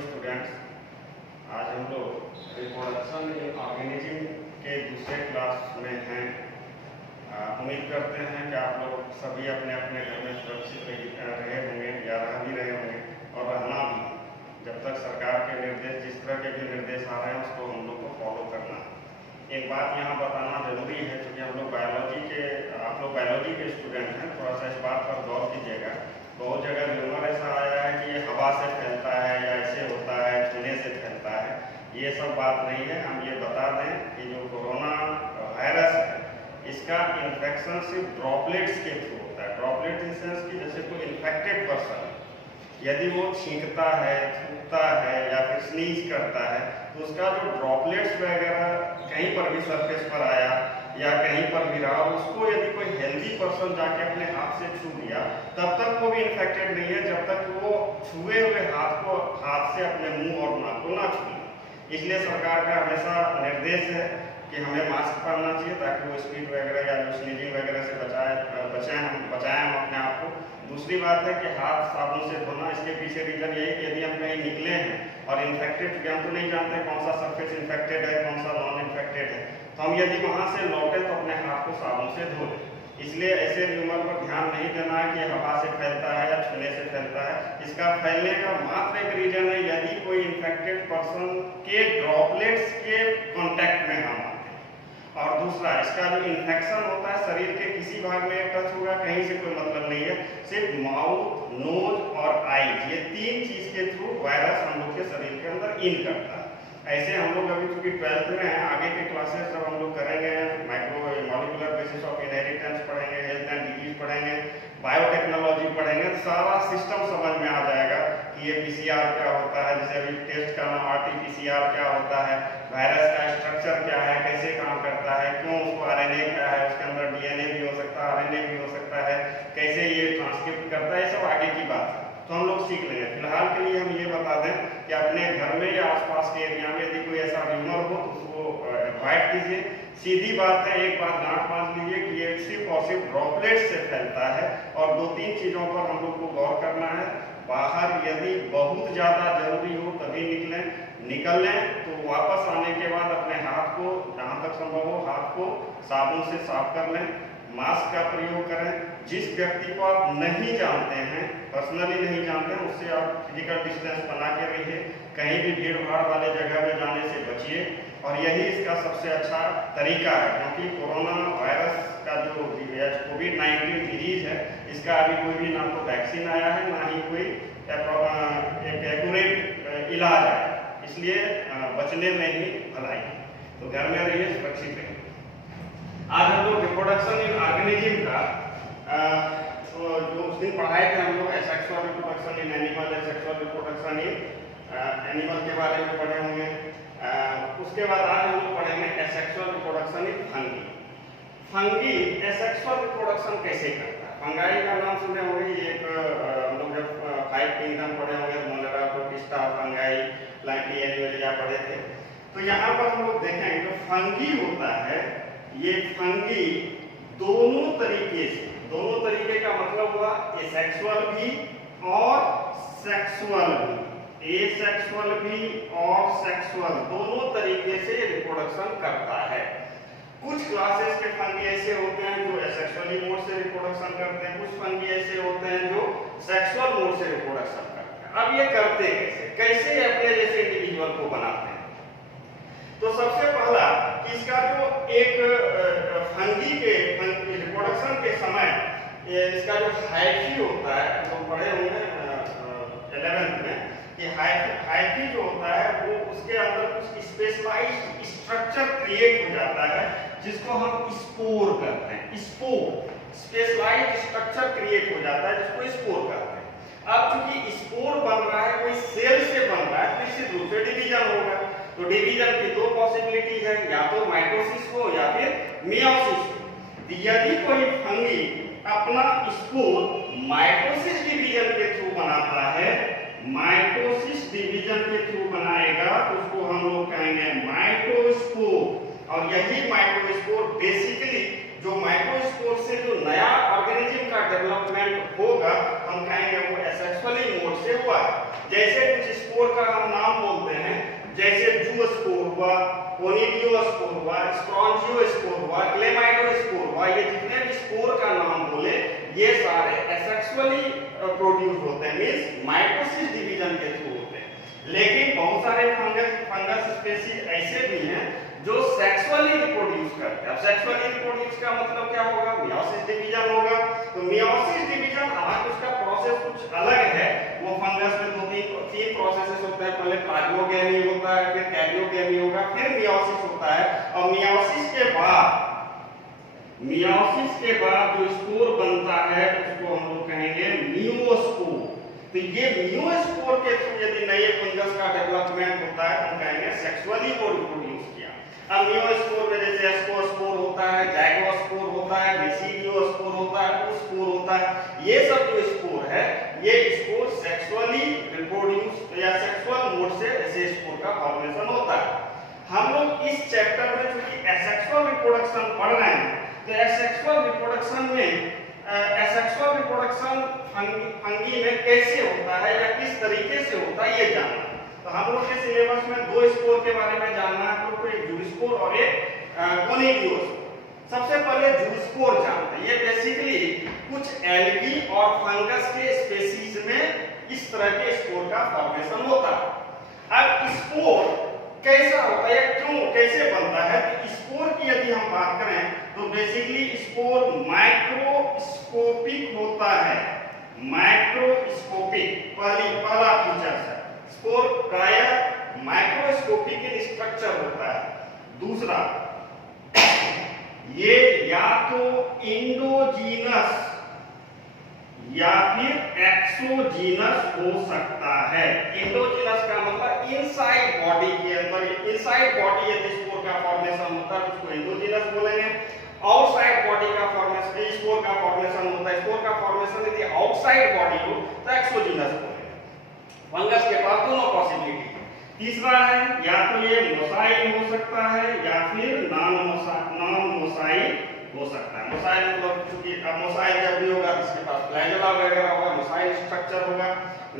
Students, आज हम लोग रिप्रोडक्शन इन ऑर्गेनिज्म के दूसरे क्लास में हैं। उम्मीद करते हैं कि आप लोग सभी अपने अपने घर में सुरक्षित रहे होंगे या रह भी रहे होंगे और रहना भी, जब तक सरकार के निर्देश, जिस तरह के भी निर्देश आ रहे हैं उसको हम लोग को फॉलो करना है। एक बात यहाँ बताना जरूरी है, क्योंकि हम लोग आप लोग बायोलॉजी के स्टूडेंट हैं, थोड़ा सा इस बात पर गौर कीजिएगा। बहुत जगह र्यूमर ऐसा आया है कि ये हवा से फैलता है या ऐसे होता है, छूने से फैलता है। ये सब बात नहीं है। हम ये बता दें कि जो कोरोना वायरस है, इसका इन्फेक्शन सिर्फ ड्रॉपलेट्स के थ्रू होता है। ड्रॉपलेट इन सेंस की जैसे कोई इन्फेक्टेड पर्सन है, यदि वो छींकता है, थूकता है या फिर स्नीज करता है, तो उसका जो ड्रॉपलेट्स वगैरह कहीं पर भी सरफेस पर आया या कहीं पर भी रहा, उसको यदि कोई हेल्दी पर्सन जाके अपने हाथ से छू लिया, तब तक वो भी इन्फेक्टेड नहीं है, जब तक वो छुए हुए हाथ से अपने मुंह और नाक को ना छूए। इसलिए सरकार का हमेशा निर्देश है कि हमें मास्क पहनना चाहिए, ताकि वो स्पीड वगैरह या जो स्नीजिंग वगैरह से बचाएं हम अपने आप को। दूसरी बात है कि हाथ साबुन से धोना। इसके पीछे रीजन यही कि यदि हम कहीं निकले हैं और इन्फेक्टेड, क्योंकि हम तो नहीं जानते कौन सा सरफेस इन्फेक्टेड है, कौन सा नॉन इन्फेक्टेड है, तो हम यदि वहां से लौटे तो अपने हाथ को साबुन से धो लें। इसलिए ऐसे र्यूमर पर ध्यान नहीं देना है कि हवा से फैलता है या छूने से फैलता है। इसका फैलने का मात्र एक रीजन है, यदि कोई इन्फेक्टेड पर्सन के ड्रॉपलेट्स के कांटेक्ट में हम आते हैं। और दूसरा, इसका जो इन्फेक्शन होता है शरीर के किसी भाग में टच होगा, कहीं से कोई मतलब नहीं है। सिर्फ माउथ, नोज और आईज, ये तीन चीज के थ्रू वायरस हम लोग के शरीर के अंदर इन करता है। ऐसे हम लोग अभी चूंकि 12th में हैं, आगे के क्लासेस जब हम लोग करेंगे, मॉलिक्यूलर बेसिस ऑफ इनहेरिटेंस पढ़ेंगे, हेल्थ एंड डिजीज पढ़ेंगे, बायोटेक्नोलॉजी पढ़ेंगे, सारा सिस्टम समझ में आ जाएगा कि ये पीसीआर क्या होता है, जैसे अभी टेस्ट का नाम आरटीपीसीआर क्या होता है, वायरस का स्ट्रक्चर क्या है, कैसे काम करता है, क्यों उसको आरएनए क्या है, उसके अंदर डीएनए भी हो सकता है, आरएनए भी हो सकता है, कैसे ये ट्रांसक्रिप्ट करता है, ये सब आगे की बात है, तो हम लोग सीख लेंगे। फिलहाल के लिए हम ये बता दें कि अपने घर में या आसपास के एरिया में यदि कोई ऐसा र्यूमर हो तो उसको अवॉइड कीजिए। सीधी बात है, एक बात गांठ बांध लीजिए कि ये सिर्फ और सिर्फ ड्रॉपलेट से फैलता है। और दो तीन चीजों पर हम लोग को गौर करना है। बाहर यदि बहुत ज्यादा जरूरी हो तभी निकलें तो वापस आने के बाद अपने हाथ को, जहां तक संभव हो, हाथ को साबुन से साफ कर लें। मास्क का प्रयोग करें। जिस व्यक्ति को आप नहीं जानते हैं, पर्सनली नहीं जानते हैं, उससे आप फिजिकल डिस्टेंस बना के रहिए। कहीं भी भीड़ भाड़ वाले जगह में जाने से बचिए, और यही इसका सबसे अच्छा तरीका है। क्योंकि कोरोना वायरस का जो कोविड-19 डिजीज है, इसका अभी कोई भी ना तो वैक्सीन आया है, ना ही कोई एक एक्यूरेट इलाज है। इसलिए बचने में ही भलाई है। तो घर में रहिए, सुरक्षित रहिए। आज हम लोग रिप्रोडक्शन इन ऑर्गेनिज्म का तो जो उस दिन पढ़ाए थे हम लोग, sexual reproduction in animal, sexual reproduction in animal के बारे में पढ़े होंगे। उसके बाद आज हम लोग पढ़ेंगे asexual reproduction in fungi. Fungi asexual reproduction कैसे करता है? फंगाई का नाम सुने होंगे। ये एक हम लोग जब 5 किंगडम पढ़े होंगे, मोनेरा, प्रोटिस्टा, फंगाई, प्लांटिएलिया पढ़े थे। तो यहाँ पर हम लोग देखें, जो फंगी होता है, ये फंगी दोनों तरीके का मतलब हुआ एसेक्सुअल भी और सेक्सुअल भी। एसेक्सुअल भी और सेक्सुअल दोनों तरीके से रिप्रोडक्शन करता है। कुछ क्लासेस के फंगी ऐसे होते हैं जो एसेक्सुअली मोड से रिप्रोडक्शन करते हैं, कुछ फंगी ऐसे होते हैं जो सेक्सुअल मोड से रिप्रोडक्शन करते हैं। अब ये करते कैसे अपने जैसे इंडिविजुअल को बनाते हैं? तो सबसे पहला कि इसका जो एक फंगी के रिप्रोडक्शन के समय इसका जो हाइफी होता है, तो पढ़े होंगे 11th में, कि हाइफी जो होता है वो उसके अंदर कुछ स्पेशलाइज्ड स्ट्रक्चर क्रिएट हो जाता है, जिसको हम स्पोर कहते हैं। स्पोर, स्पेशलाइज्ड स्ट्रक्चर क्रिएट हो जाता है, जिसको स्पोर कहते हैं। अब चूंकि स्पोर बन रहा है, कोई सेल से बन रहा है, तो इससे दूसरे डिवीजन होगा। तो डिवीजन की दो पॉसिबिलिटी है, या तो माइटोसिस हो या फिर मियोसिस हो। यदि कोई फंगी अपना स्पोर माइटोसिस डिवीजन के थ्रू बनाता है, माइटोसिस डिवीजन के थ्रू बनाएगा, तो उसको हम लोग कहेंगे माइटोस्पोर। और यही माइटोस्पोर बेसिकली जो माइटोस्पोर से जो नया ऑर्गेनिज्म का डेवलपमेंट होगा, हम हम कहेंगे वो एसेक्सुअली मोड से हुआ है। जैसे कुछ स्पोर का हम नाम बोलते हैं, जैसे जू स्पोर हुआ, ओनिडियो स्पोर हुआ, स्क्रॉन्जियो स्पोर हुआ, क्लेमाइडो स्पोर हुआ, ये जितने भी स्पोर का नाम बोले ये सारे एसेक्सुअली प्रोड्यूस होते हैं, मींस माइटोसिस डिवीजन के थ्रू होते हैं। लेकिन बहुत सारे फंगस स्पीशीज ऐसे भी हैं जो सेक्सुअली रिप्रोड्यूस करते हैं। अब सेक्सुअली रिप्रोड्यूस का मतलब क्या होगा? मियोसिस डिवीजन होगा। तो मियोसिस डिवीजन हालांकि उसका प्रोसेस कुछ अलग है, वो फंगस में तीन प्रोसेसेस होते हैं, पहले प्लाज्मोगेमी होता है, फिर कैरियोगेमी होगा, फिर मियोसिस होता है। और मियोसिस के बाद जो स्पोर बनता है उसको हम लोग कहेंगे मियोस्पोर। तो ये मियोस्पोर के थ्रू यदि नए फंगस का डेवलपमेंट होता है हम कहेंगे सेक्सुअली वो रिप्रोड्यूस किया। अब मियोस्पोर में जैसे एस्कोस्पोर होता है, जाइगोस्पोर होता है, बेसिडियोस्पोर होता है, ओस्पोर होता है, ये सब जो स्पोर है ये स्पोर सेक्सुअली रिप्रोड्यूस या सेक्सुअल मोड से ऐसे स्पोर का फॉर्मेशन होता है। हम लोग इस चैप्टर में चूंकि एसेक्सुअल रिप्रोडक्शन पढ़ रहे हैं तो एसेक्सुअल रिप्रोडक्शन फंगी में कैसे होता है या किस तरीके से होता है ये जानना है। तो हम लोग के सिलेबस में दो स्पोर के बारे में जानना है, तो एक जूस्पोर और एक ओनिडियोस्पोर। सबसे पहले जूस्पोर जानते हैं। ये बेसिकली कुछ एल्गी और फंगस के स्पीशीज में इस तरह के स्पोर का फॉर्मेशन होता है। अब स्पोर कैसा होता है, क्यों कैसे बनता है? तो स्पोर की यदि हम बात करें तो बेसिकली स्पोर माइक्रोस्कोपिक होता है। माइक्रोस्कोपिक पहला फीचर है, स्पोर प्रायः माइक्रोस्कोपिक इन स्ट्रक्चर होता है। दूसरा, ये या तो इंडोजीनस या फिर एक्सोजीनस हो सकता है। इंडोजीनस का मतलब इनसाइड बॉडी के अंदर, इनसाइड बॉडी यदि स्पोर का फॉर्मेशन होता है उसको इंडोजीनस बोलेंगे। आउटसाइड बॉडी का फॉर्मेशन स्पोर का फॉर्मेशन होता है, स्पोर का फॉर्मेशन यदि आउटसाइड बॉडी हो तो एक्सोजीनस बोलेंगे। फंगस के पास दोनों पॉसिबिलिटी है। तीसरा है या तो ये मोसाइल हो सकता है या फिर नॉन मोसाइल हो सकता है। मोसाइल मतलब क्योंकि अब मोसाइल जब भी होगा इसके पास फ्लैजेला वगैरह होगा, मोसाइल स्ट्रक्चर होगा।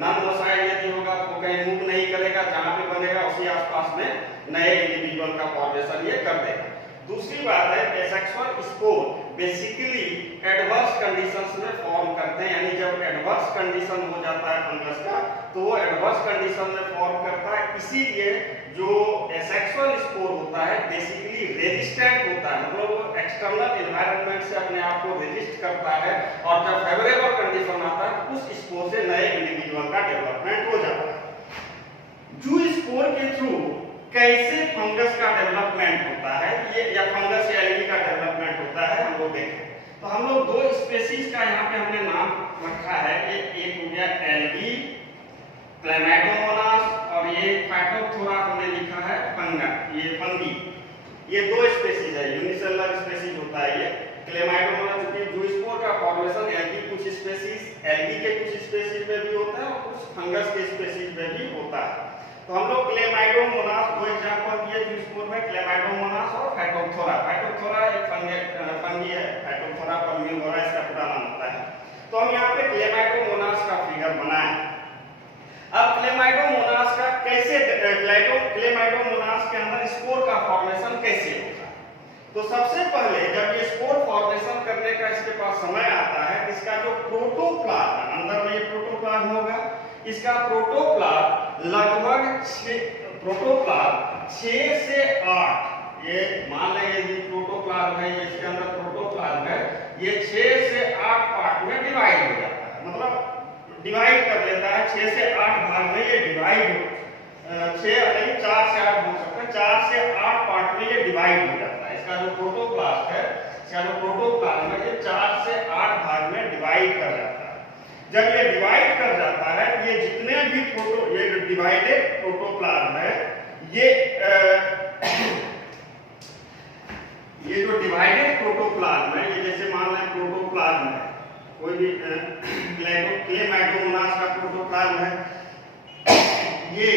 नॉन मोसाइल यदि होगा तो कहीं मूव नहीं करेगा, जहां पे बनेगा उसी आसपास में नए इंडिविजुअल का फॉर्मेशन ये कर देगा। दूसरी बात है asexual spore basically adverse conditions में फॉर्म करते हैं, यानी जब एडवर्स कंडीशन हो जाता है फंगस का तो वो एडवर्स कंडीशन में फॉर्म करता है। इसीलिए जो एसेक्सुअल स्पोर होता है बेसिकली रेजिस्टेंट होता है, मतलब वो एक्सटर्नल एनवायरनमेंट से अपने आप को रेजिस्ट करता है और जब फेवरेबल कंडीशन आता है उस स्पोर से नए इंडिविजुअल का डेवलपमेंट हो जाता है। जू स्पोर के थ्रू कैसे फंगस का डेवलपमेंट होता है ये या फंगस या एल्गी का डेवलपमेंट होता है हम लोग देखें। तो हम लोग दो स्पीशीज का यहाँ पे हमने नाम रखा है, एक हो गया एल्गी क्लेमाइडोमोनास और ये फाइटोप्थोरा हमने लिखा है ये फंगी। ये दो स्पीशीज है, यूनिसेलुलर स्पीशीज होता है ये क्लेमाइडोमोनास क्योंकि जूस्पोर का फॉर्मेशन एल्गी कुछ स्पीशीज एल्गी के कुछ स्पीशीज में भी होता है और कुछ फंगस के स्पीशीज में भी होता है। तो हम लोग क्लेमाइडोमोनास दो एग्जांपल दिए जूस्पोर में, क्लेमाइडोमोनास और फाइटोप्थोरा। फाइटोप्थोरा एक फंगी है, फाइटोप्थोरा पल्मियोरा इसका पूरा नाम होता है। तो हम यहाँ पे क्लेमाइडोमोनास का फिगर बनाए। अब क्लेमाइडोमोनास का कैसे क्लेमाइडोमोनास के अंदर स्पोर का फॉर्मेशन कैसे होगा? तो सबसे पहले जब ये स्पोर फॉर्मेशन करने का इसके पास समय आता है, इसका जो प्रोटोप्लाज्म अंदर में ये प्रोटोप्लाज्म होगा, इसका प्रोटोप्लाज्म लगभग 6 से 8, ये मान लें यदि प्रोटोप्लाज्म है, इसके अंदर प्रोटोप्लाज्म है, ये 6 से 8 पार्ट में डिवाइड हो जाता है, मतलब डिवाइड कर लेता है 6 से 8 भाग में ये डिवाइड हो 4 से 8 हो सकता है, 4 से 8 पार्ट में ये डिवाइड हो जाता है। इसका जो प्रोटोप्लास्ट है, इसका जो प्रोटोप्लाज्म है, ये 4 से 8 भाग में डिवाइड कर जाता है। जब ये डिवाइड कर जाता है, ये जितने भी ये जो डिवाइडेड प्रोटोप्लाज्म है, ये जो डिवाइडेड प्रोटोप्लाज्म है, ये जैसे मान लें प्रोटोप्लाज्म है, कोई भी क्लेमाइडोमोनास का प्रोटोप्लाज्म है, ये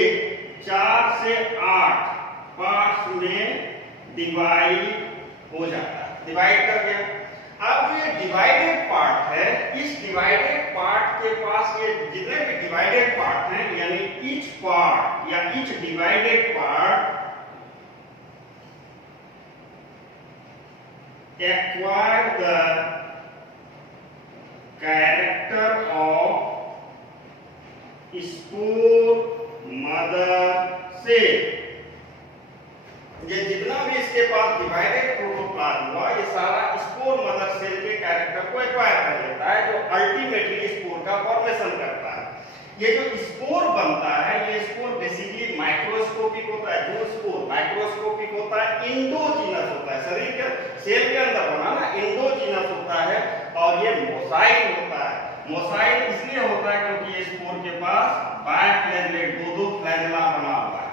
4 से 8 पार्ट्स में डिवाइड हो जाता है, डिवाइड कर गया। अब ये डिवाइडेड पार्ट है, इस डिवाइडेड पार्ट के पास ये जितने भी डिवाइडेड पार्ट हैं, यानी ईच पार्ट या each divided part acquire the character of spore mother cell। ये जितना भी इसके पास डिवाइडेड प्रोटोप्लाज्म हुआ, ये सारा स्पोर मदर सेल के कैरेक्टर को एक्वायर कर लेता है, जो अल्टीमेटली स्पोर का फॉर्मेशन करता है। ये जो स्पोर बनता है, ये स्पोर बेसिकली माइक्रोस्कोपिक होता है। जो स्पोर माइक्रोस्कोपिक होता है, इंडोजीनस होता है, शरीर के सेल के अंदर बना ना, इंडोजीनस होता है, और ये मोसाइल होता है। मोसाइल इसलिए होता है क्योंकि ये स्पोर के पास बायफ्लैगेलेट दो फ्लैगेला बना हुआ है।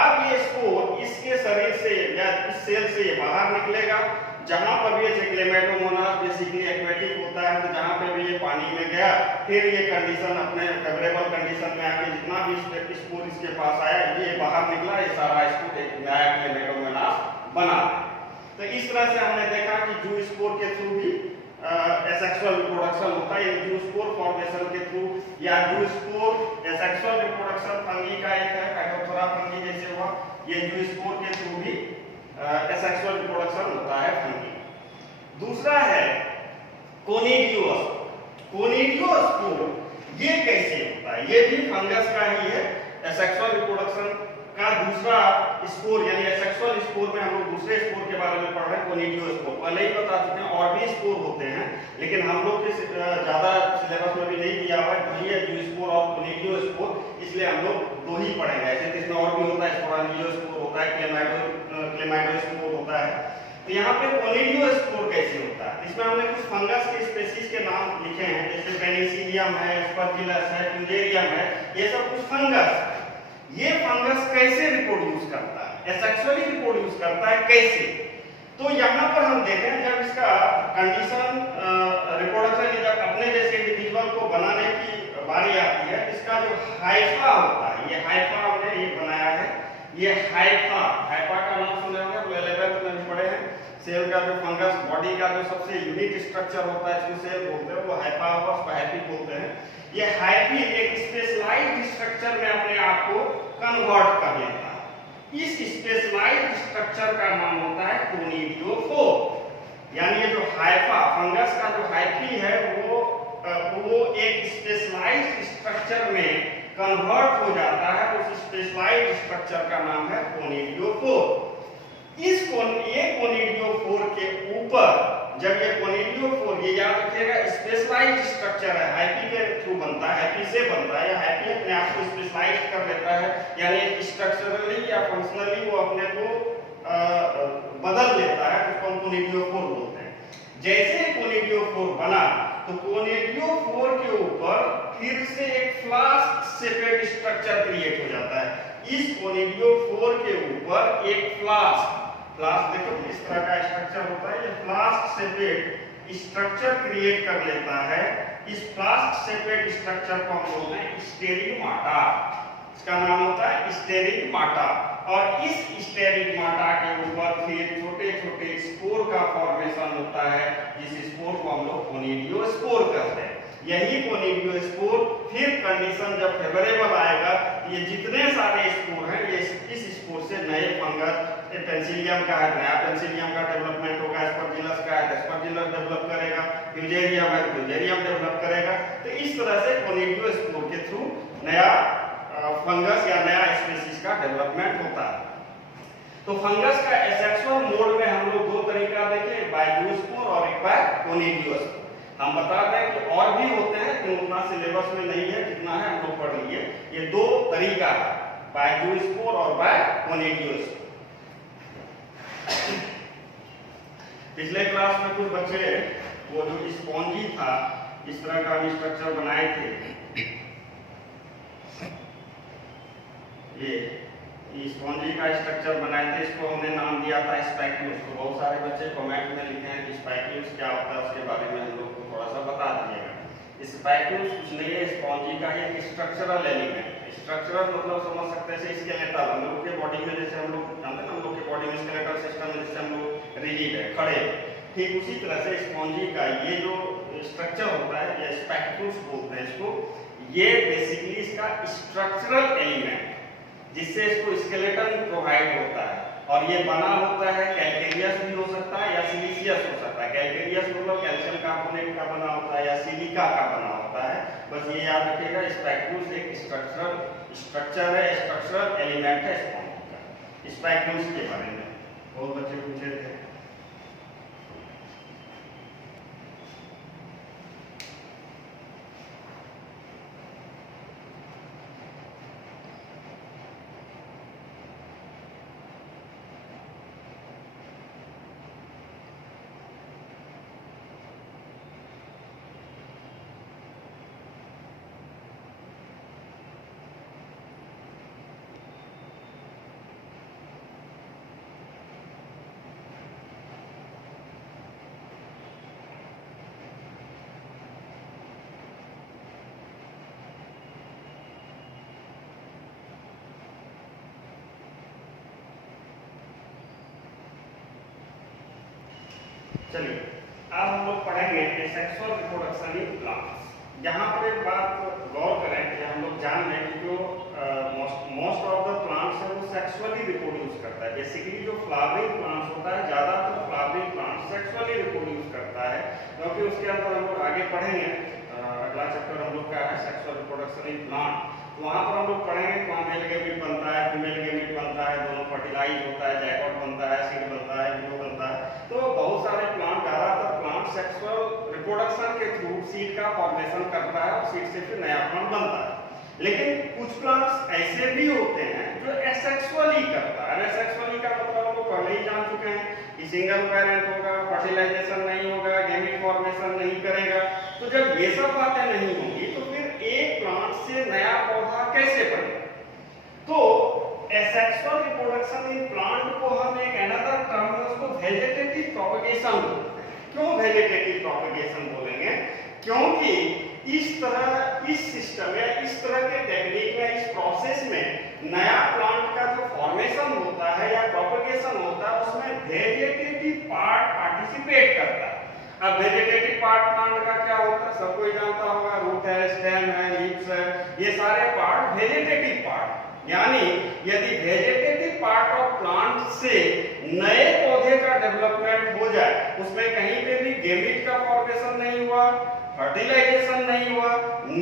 अब ये स्पोर इसके शरीर से या इस सेल से बाहर निकलेगा, जहां पर भी ये क्लेमाइडोमोनास बेसिकली एक्वेटिक होता है, तो जहां पे भी ये पानी में गया, फिर ये कंडीशन अपने फेवरेबल कंडीशन में आके जितना भी स्पोर इसके पास आया, ये बाहर निकला, ये सारा स्पोर एक नया क्लेमाइडोमोनास बना। तो इस तरह से हमने देखा कि जू स्पोर के थ्रू भी एसेक्सुअल रिप्रोडक्शन होता है, जू स्पोर फॉर्मेशन के थ्रू, या जू स्पोर एसेक्सुअल रिप्रोडक्शन फंगी का एक है, फाइटोप्थोरा फंगी जैसे हुआ, ये जू स्पोर के थ्रू भी एसेक्सुअल रिप्रोडक्शन होता है फंगी। दूसरा है कोनिडियोस। कोनिडियोस्पोर ये कैसे होता है? ये भी फंगस का ही है। एसेक्सुअल रिप्रोडक्शन का दूसरा स्पोर, यानी एसेक्सुअल स्पोर में हम लोग दूसरे स्पोर के बारे में पढ़ रहे हैं, कोनिडियोस्पोर। पहले ही बता चुके हैं और भी स्पोर होते हैं, लेकिन हम लोग के ज्यादा सिलेबस में भी नहीं दिया हुआ है, वही है जूस्पोर और कोनिडियोस्पोर, इसलिए हम लोग दो ही पढ़ेंगे। ऐसे तो इसमें और भी होता है, स्पोरांजियोस्पोर होता है, क्लेमाइडोस्पोर होता है। तो यहाँ पे कोनिडियोस्पोर कैसे होता है? इसमें हमने कुछ फंगस के स्पीशीज के नाम लिखे हैं, जैसे पेनिसिलियम है, एस्परजिलस है, फ्यूजेरियम है, ये सब कुछ फंगस। ये फंगस कैसे रिप्रोड्यूस करता है? एसेक्सुअली रिप्रोड्यूस करता है, कैसे? तो यहाँ पर हम देखें, जब इसका कंडीशन रिप्रोडक्शन जब अपने जैसे इंडिविजुअल को बनाने की बारी आती है, इसका जो हाइफा होता है, ये हाइफा हमने ये बनाया है, ये हाइफा का नाम सुने होंगे, 11th में पढ़े हैं। सेल का जो फंगस बॉडी का जो सबसे यूनिक स्ट्रक्चर होता है, जिसको सेल बोलते हैं, वो हाइफा होगा, उसको हाइफी बोलते हैं। ये हाइफी एक स्पेशलाइज्ड स्ट्रक्चर में अपने आप को कन्वर्ट कर लेता है। इस स्पेशलाइज्ड स्ट्रक्चर का नाम होता है कोनिडियोफोर। यानी ये जो हाइफा फंगस का जो हाइफी है, वो एक स्पेशलाइज्ड स्ट्रक्चर में कन्वर्ट हो जाता है। उस स्पेशलाइज्ड स्ट्रक्चर का नाम है कोनिडियोफोर। ये कोनिडियोफोर के ऊपर जब ये कोनिडियोफोर, ये याद रखिएगा, स्पेशलाइज्ड स्ट्रक्चर है, हाइफी के थ्रू बनता है, हाइफी से बनता है, या हाइफी अपने आप को स्पेशलाइज्ड कर लेता है, यानी स्ट्रक्चरली या फंक्शनली वो अपने को बदल लेता है, उसको हम कोनिडियोफोर बोलते हैं। जैसे कोनिडियोफोर बना, तो कोनिडियोफोर के ऊपर फिर से एक फ्लास्क शेपेड स्ट्रक्चर क्रिएट हो जाता है। इस कोनिडियोफोर के ऊपर एक फ्लास्क देखो इस तरह का स्ट्रक्चर होता है, ये फ्लास्क शेपेड स्ट्रक्चर क्रिएट कर लेता है। इस फ्लास्क शेपेड स्ट्रक्चर को हम बोलते हैं स्टेरिगमाटा। इसका नाम होता है स्टेरिगमाटा। और इस स्टेरिगमाटा के ऊपर फिर छोटे-छोटे स्पोर का फॉर्मेशन होता है, जिस स्पोर को हम लोग कोनिडियोस्पोर कहते हैं। यही कोनिडियोस्पोर फिर कंडीशन जब फेवरेबल आएगा, ये जितने सारे स्पोर हैं, ये इस स्पोर से नए फंगस, पेंसिलियम का है, नया पेंसिलियम का डेवलपमेंट होगा, एस्परजिलस का है, एस्परजिलस डेवलप करेगा, फ्यूजेरियम है, फ्यूजेरियम डेवलप करेगा। तो इस तरह से कोनिडियोस्पोर के थ्रू नया फंगस या नया स्पीशीज का डेवलपमेंट होता है। तो फंगस का एसेक्सुअल मोड में हम लोग दो तरीका देखे, एक बायजूस्पोर और एक बाय कोनिडियोस्पोर। हम बता दें कि और भी होते हैं, लेकिन उतना सिलेबस में नहीं है, जितना है हम लोग पढ़ लिए। ये दो तरीका है, बायजूस्पोर और बाय कोनिडियोस्पोर। पिछले क्लास में कुछ बच्चे वो जो स्पॉन्जी था, इस तरह का स्ट्रक्चर बनाए थे, ये स्पॉन्जी का स्ट्रक्चर बनाए थे, इसको हमने नाम दिया था स्पैक्यूल्स। तो बहुत सारे बच्चे कमेंट में लिखे हैं कि स्पैक्यूल्स क्या होता है, उसके बारे में हम लोग को थोड़ा सा बता दीजिएगा। स्पैक्यूल्स कुछ नहीं है, स्पॉन्जी का एक स्ट्रक्चरल एलिमेंट। स्ट्रक्चरल मतलब समझ सकते हैं स्केलेटल, हम लोग के बॉडी में जैसे हम लोग जानते हैं ना, हम लोग के बॉडी में स्केलेटल सिस्टम है, जिससे हम लोग रिजिड है, खड़े, ठीक उसी तरह से स्पॉन्जी का ये जो स्ट्रक्चर होता है, या स्पैक्यूल्स बोलते हैं इसको, ये बेसिकली इसका स्ट्रक्चरल एलिमेंट जिससे इसको स्केलेटन प्रोवाइड होता है, और ये बना होता है कैल्केरियस भी हो सकता है या सिलिशियस हो सकता है। कैल्केरियस मतलब कैल्शियम कार्बोनेट का बना होता है या सिलिका का बना होता है। बस ये याद रखिएगा, स्पैक्यूल्स एक स्ट्रक्चर है, स्ट्रक्चरल एलिमेंट है स्पॉन्ज का। स्पैक्यूल्स के बारे में बहुत बच्चे पूछे थे। चलिए अब हम लोग पढ़ेंगे सेक्सुअल रिप्रोडक्शन इन प्लांट्स। यहाँ पर एक बात गौर करें कि हम लोग जान लें कि जो मोस्ट ऑफ द प्लांट्स है वो सेक्सुअली रिप्रोड्यूस करता है। बेसिकली जो फ्लावरिंग प्लांट्स होता है, ज्यादातर फ्लावरिंग प्लांट सेक्सुअली रिप्रोड्यूस करता है, क्योंकि उसके अंदर हम लोग आगे पढ़ेंगे, अगला चैप्टर हम लोग का है सेक्सुअल रिप्रोडक्शन इन प्लांट। वहाँ पर हम लोग पढ़ेंगे वहाँ मेल गेमेट बनता है, फीमेल गेमेट बनता है, दोनों फर्टिलाइज होता है, जायगोट बनता है, सीड बनता है, गिलो बनता है। तो बहुत सारे प्लांट, ज्यादातर प्लांट सेक्सुअल रिप्रोडक्शन के थ्रू सीड का फॉर्मेशन करता है और सीड से फिर नया प्लांट बनता है। लेकिन कुछ प्लांट्स ऐसे भी होते हैं जो एसेक्सुअली करता है। एसेक्सुअली का मतलब हम लोग पहले ही जान चुके हैं कि सिंगल पेरेंट होगा, फर्टिलाइजेशन नहीं होगा, गेमेट फॉर्मेशन नहीं करेगा। तो जब ये सब बातें नहीं होंगी तो फिर एक प्लांट से नया पौधा कैसे बनेगा? तो एसेक्सुअल रिप्रोडक्शन इन प्लांट को हम एक अनदर टर्म में उसको वेजिटेटिव प्रोपगेशन बोलते हैं। क्यों वेजिटेटिव प्रोपगेशन बोलेंगे? क्योंकि इस तरह इस सिस्टम या इस तरह के टेक्निक में, इस प्रोसेस में नया प्लांट का जो फॉर्मेशन होता है या प्रोपगेशन होता है उसमें वेजिटेटिव पार्ट पार्टिसिपेट करता है। अब वेजिटेटिव पार्ट प्लांट का क्या होता है सब कोई जानता होगा, रूट है, स्टेम है, लीव्स है, ये सारे पार्ट वेजिटेटिव पार्ट। यानी यदि वेजिटेटिव पार्ट ऑफ प्लांट से नए पौधे का डेवलपमेंट हो जाए, उसमें कहीं पे भी गेमेट का फॉर्मेशन नहीं हुआ, फर्टिलाइजेशन नहीं हुआ,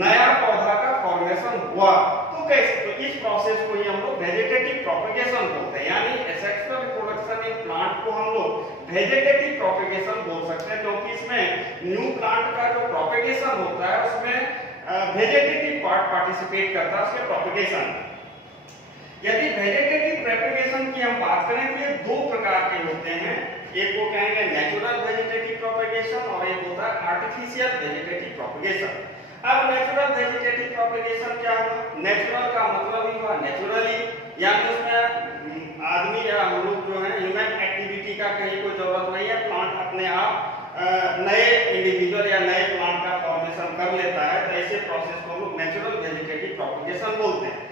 नया पौधा का फॉर्मेशन हुआ, तो कैसे? तो इस प्रोसेस को ही हम लोग वेजिटेटिव प्रोपगेशन बोलते हैं। यानी एसेक्सुअल रिप्रोडक्शन इन प्लांट को हम लोग वेजिटेटिव प्रोपगेशन बोल सकते हैं, क्योंकि इसमें न्यू प्लांट का जो प्रोपगेशन होता है उसमें वेजिटेटिव पार्ट पार्टिसिपेट करता है उसके प्रोपगेशन में। यदि वेजिटेटिव प्रोपगेशन की हम बात करें तो ये दो प्रकार के होते हैं। एक को कहेंगे नेचुरल वेजिटेटिव प्रोपगेशन और एक होता है आर्टिफिशियल वेजिटेटिव प्रोपगेशन। अब नेचुरल वेजिटेटिव प्रोपगेशन क्या हुआ? नेचुरल का मतलब ही हुआ नेचुरली, यानी उसमें आदमी या हम लोग जो है ह्यूमन एक्टिविटी का कहीं कोई जरूरत नहीं है, प्लांट अपने आप नए इंडिविजुअल या नए प्लांट का फॉर्मेशन कर लेता है। तो ऐसे प्रोसेस को हम लोग नेचुरल वेजिटेटिव प्रोपगेशन बोलते हैं।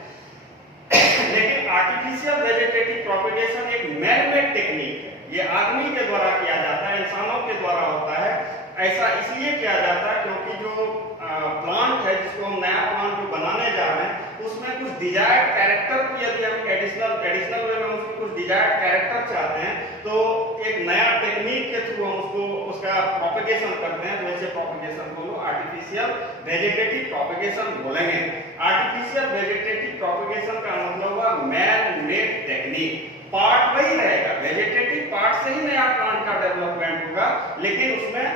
लेकिन आर्टिफिशियल वेजिटेटिव प्रोपगेशन एक मैन मेड टेक्निक है, ये आदमी के द्वारा किया जाता है, इंसानों के द्वारा होता है। ऐसा इसलिए किया जाता है क्योंकि जो प्लांट है जिसको हम नया प्लांट जो बनाने जा रहे हैं उसमें कुछ डिजायर्ड कैरेक्टर को यदि हम एडिशनल वे में उसको कुछ डिजायर्ड कैरेक्टर चाहते हैं तो एक नया टेक्निक के थ्रू हम उसको उसका प्रोपगेशन करते हैं। तो ऐसे प्रोपगेशन को लोग आर्टिफिशियल वेजिटेटिव प्रोपगेशन बोलेंगे। आर्टिफिशियल वेजिटेटिव प्रोपगेशन का मतलब हुआ मैन मेड टेक्निक। पार्ट वही रहेगा, वेजिटेटिव पार्ट से ही नया प्लांट का डेवलपमेंट होगा, लेकिन उसमें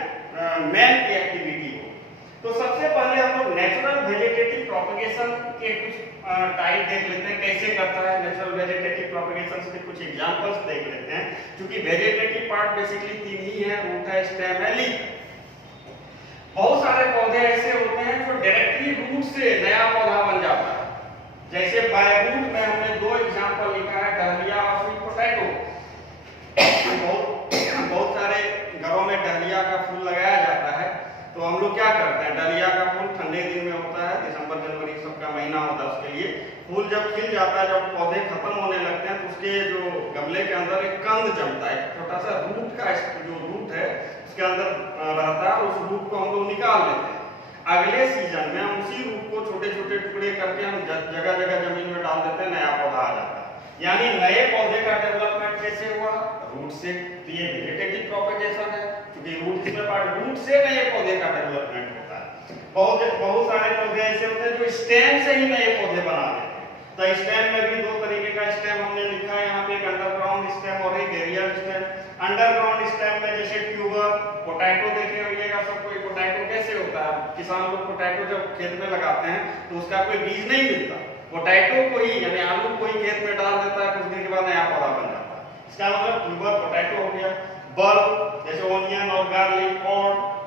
मैन की एक्टिविटी हो। तो सबसे पहले हम लोग नेचुरल वेजिटेटिव प्रोपगेशन के कुछ टाइप देख लेते हैं, कैसे करता है नेचुरल वेजिटेटिव प्रोपगेशन के कुछ एग्जांपल्स देख लेते हैं। क्योंकि वेजिटेटिव पार्ट बेसिकली तीन ही है, रूट है, स्टेम है, लीफ। बहुत सारे पौधे ऐसे होते हैं जो डायरेक्टली रूट से नया पौधा बन जाता है। जैसे बाय रूट में हमने दो एग्जांपल लिखा है, डहलिया और स्वीट पोटैटो। बहुत सारे घरों में डहलिया का फूल लगाया जाता है। तो हम लोग क्या करते हैं, डहलिया का फूल ठंडे दिन में होता है, दिसंबर जनवरी सबका महीना होता है, उसके लिए फूल जब खिल जाता है, जब पौधे खत्म होने लगते हैं, तो उसके जो गमले के अंदर एक कंद जमता है, छोटा सा रूट का जो रूट है उसके अंदर रहता है, उस रूट को हम लोग निकाल लेते हैं। अगले सीजन में हम उसी रूट को छोटे छोटे टुकड़े करके हम जगह जगह जमीन में डाल देते हैं, नया पौधा आ जाता है। यानी नए पौधे का डेवलपमेंट कैसे हुआ? रूट से। तो ये वेजिटेटिव प्रोपेगेशन है, क्योंकि रूट इसमें पार्ट, रूट से नए पौधे का डेवलपमेंट होता है। बहुत सारे पौधे ऐसे होते हैं जो स्टेम से ही नए पौधे बना लेते हैं। तो स्टेम में भी दो तरीके का स्टेम हमने लिखा है यहाँ पे, एक अंडरग्राउंड स्टेम और एक एरियल स्टेम। अंडरग्राउंड स्टेम में जैसे ट्यूबर, पोटैटो देखे होइएगा सब कोई, पोटैटो कैसे होता है? किसान लोग पोटैटो जब खेत में लगाते हैं तो उसका कोई बीज नहीं मिलता, पोटैटो को ही यानी आलू को ही खेत में डाल देता है, कुछ दिन के बाद नया पौधा बन जाता है। इसका मतलब ट्यूबर पोटैटो हो गया। बल्ब जैसे ओनियन और गार्लिक,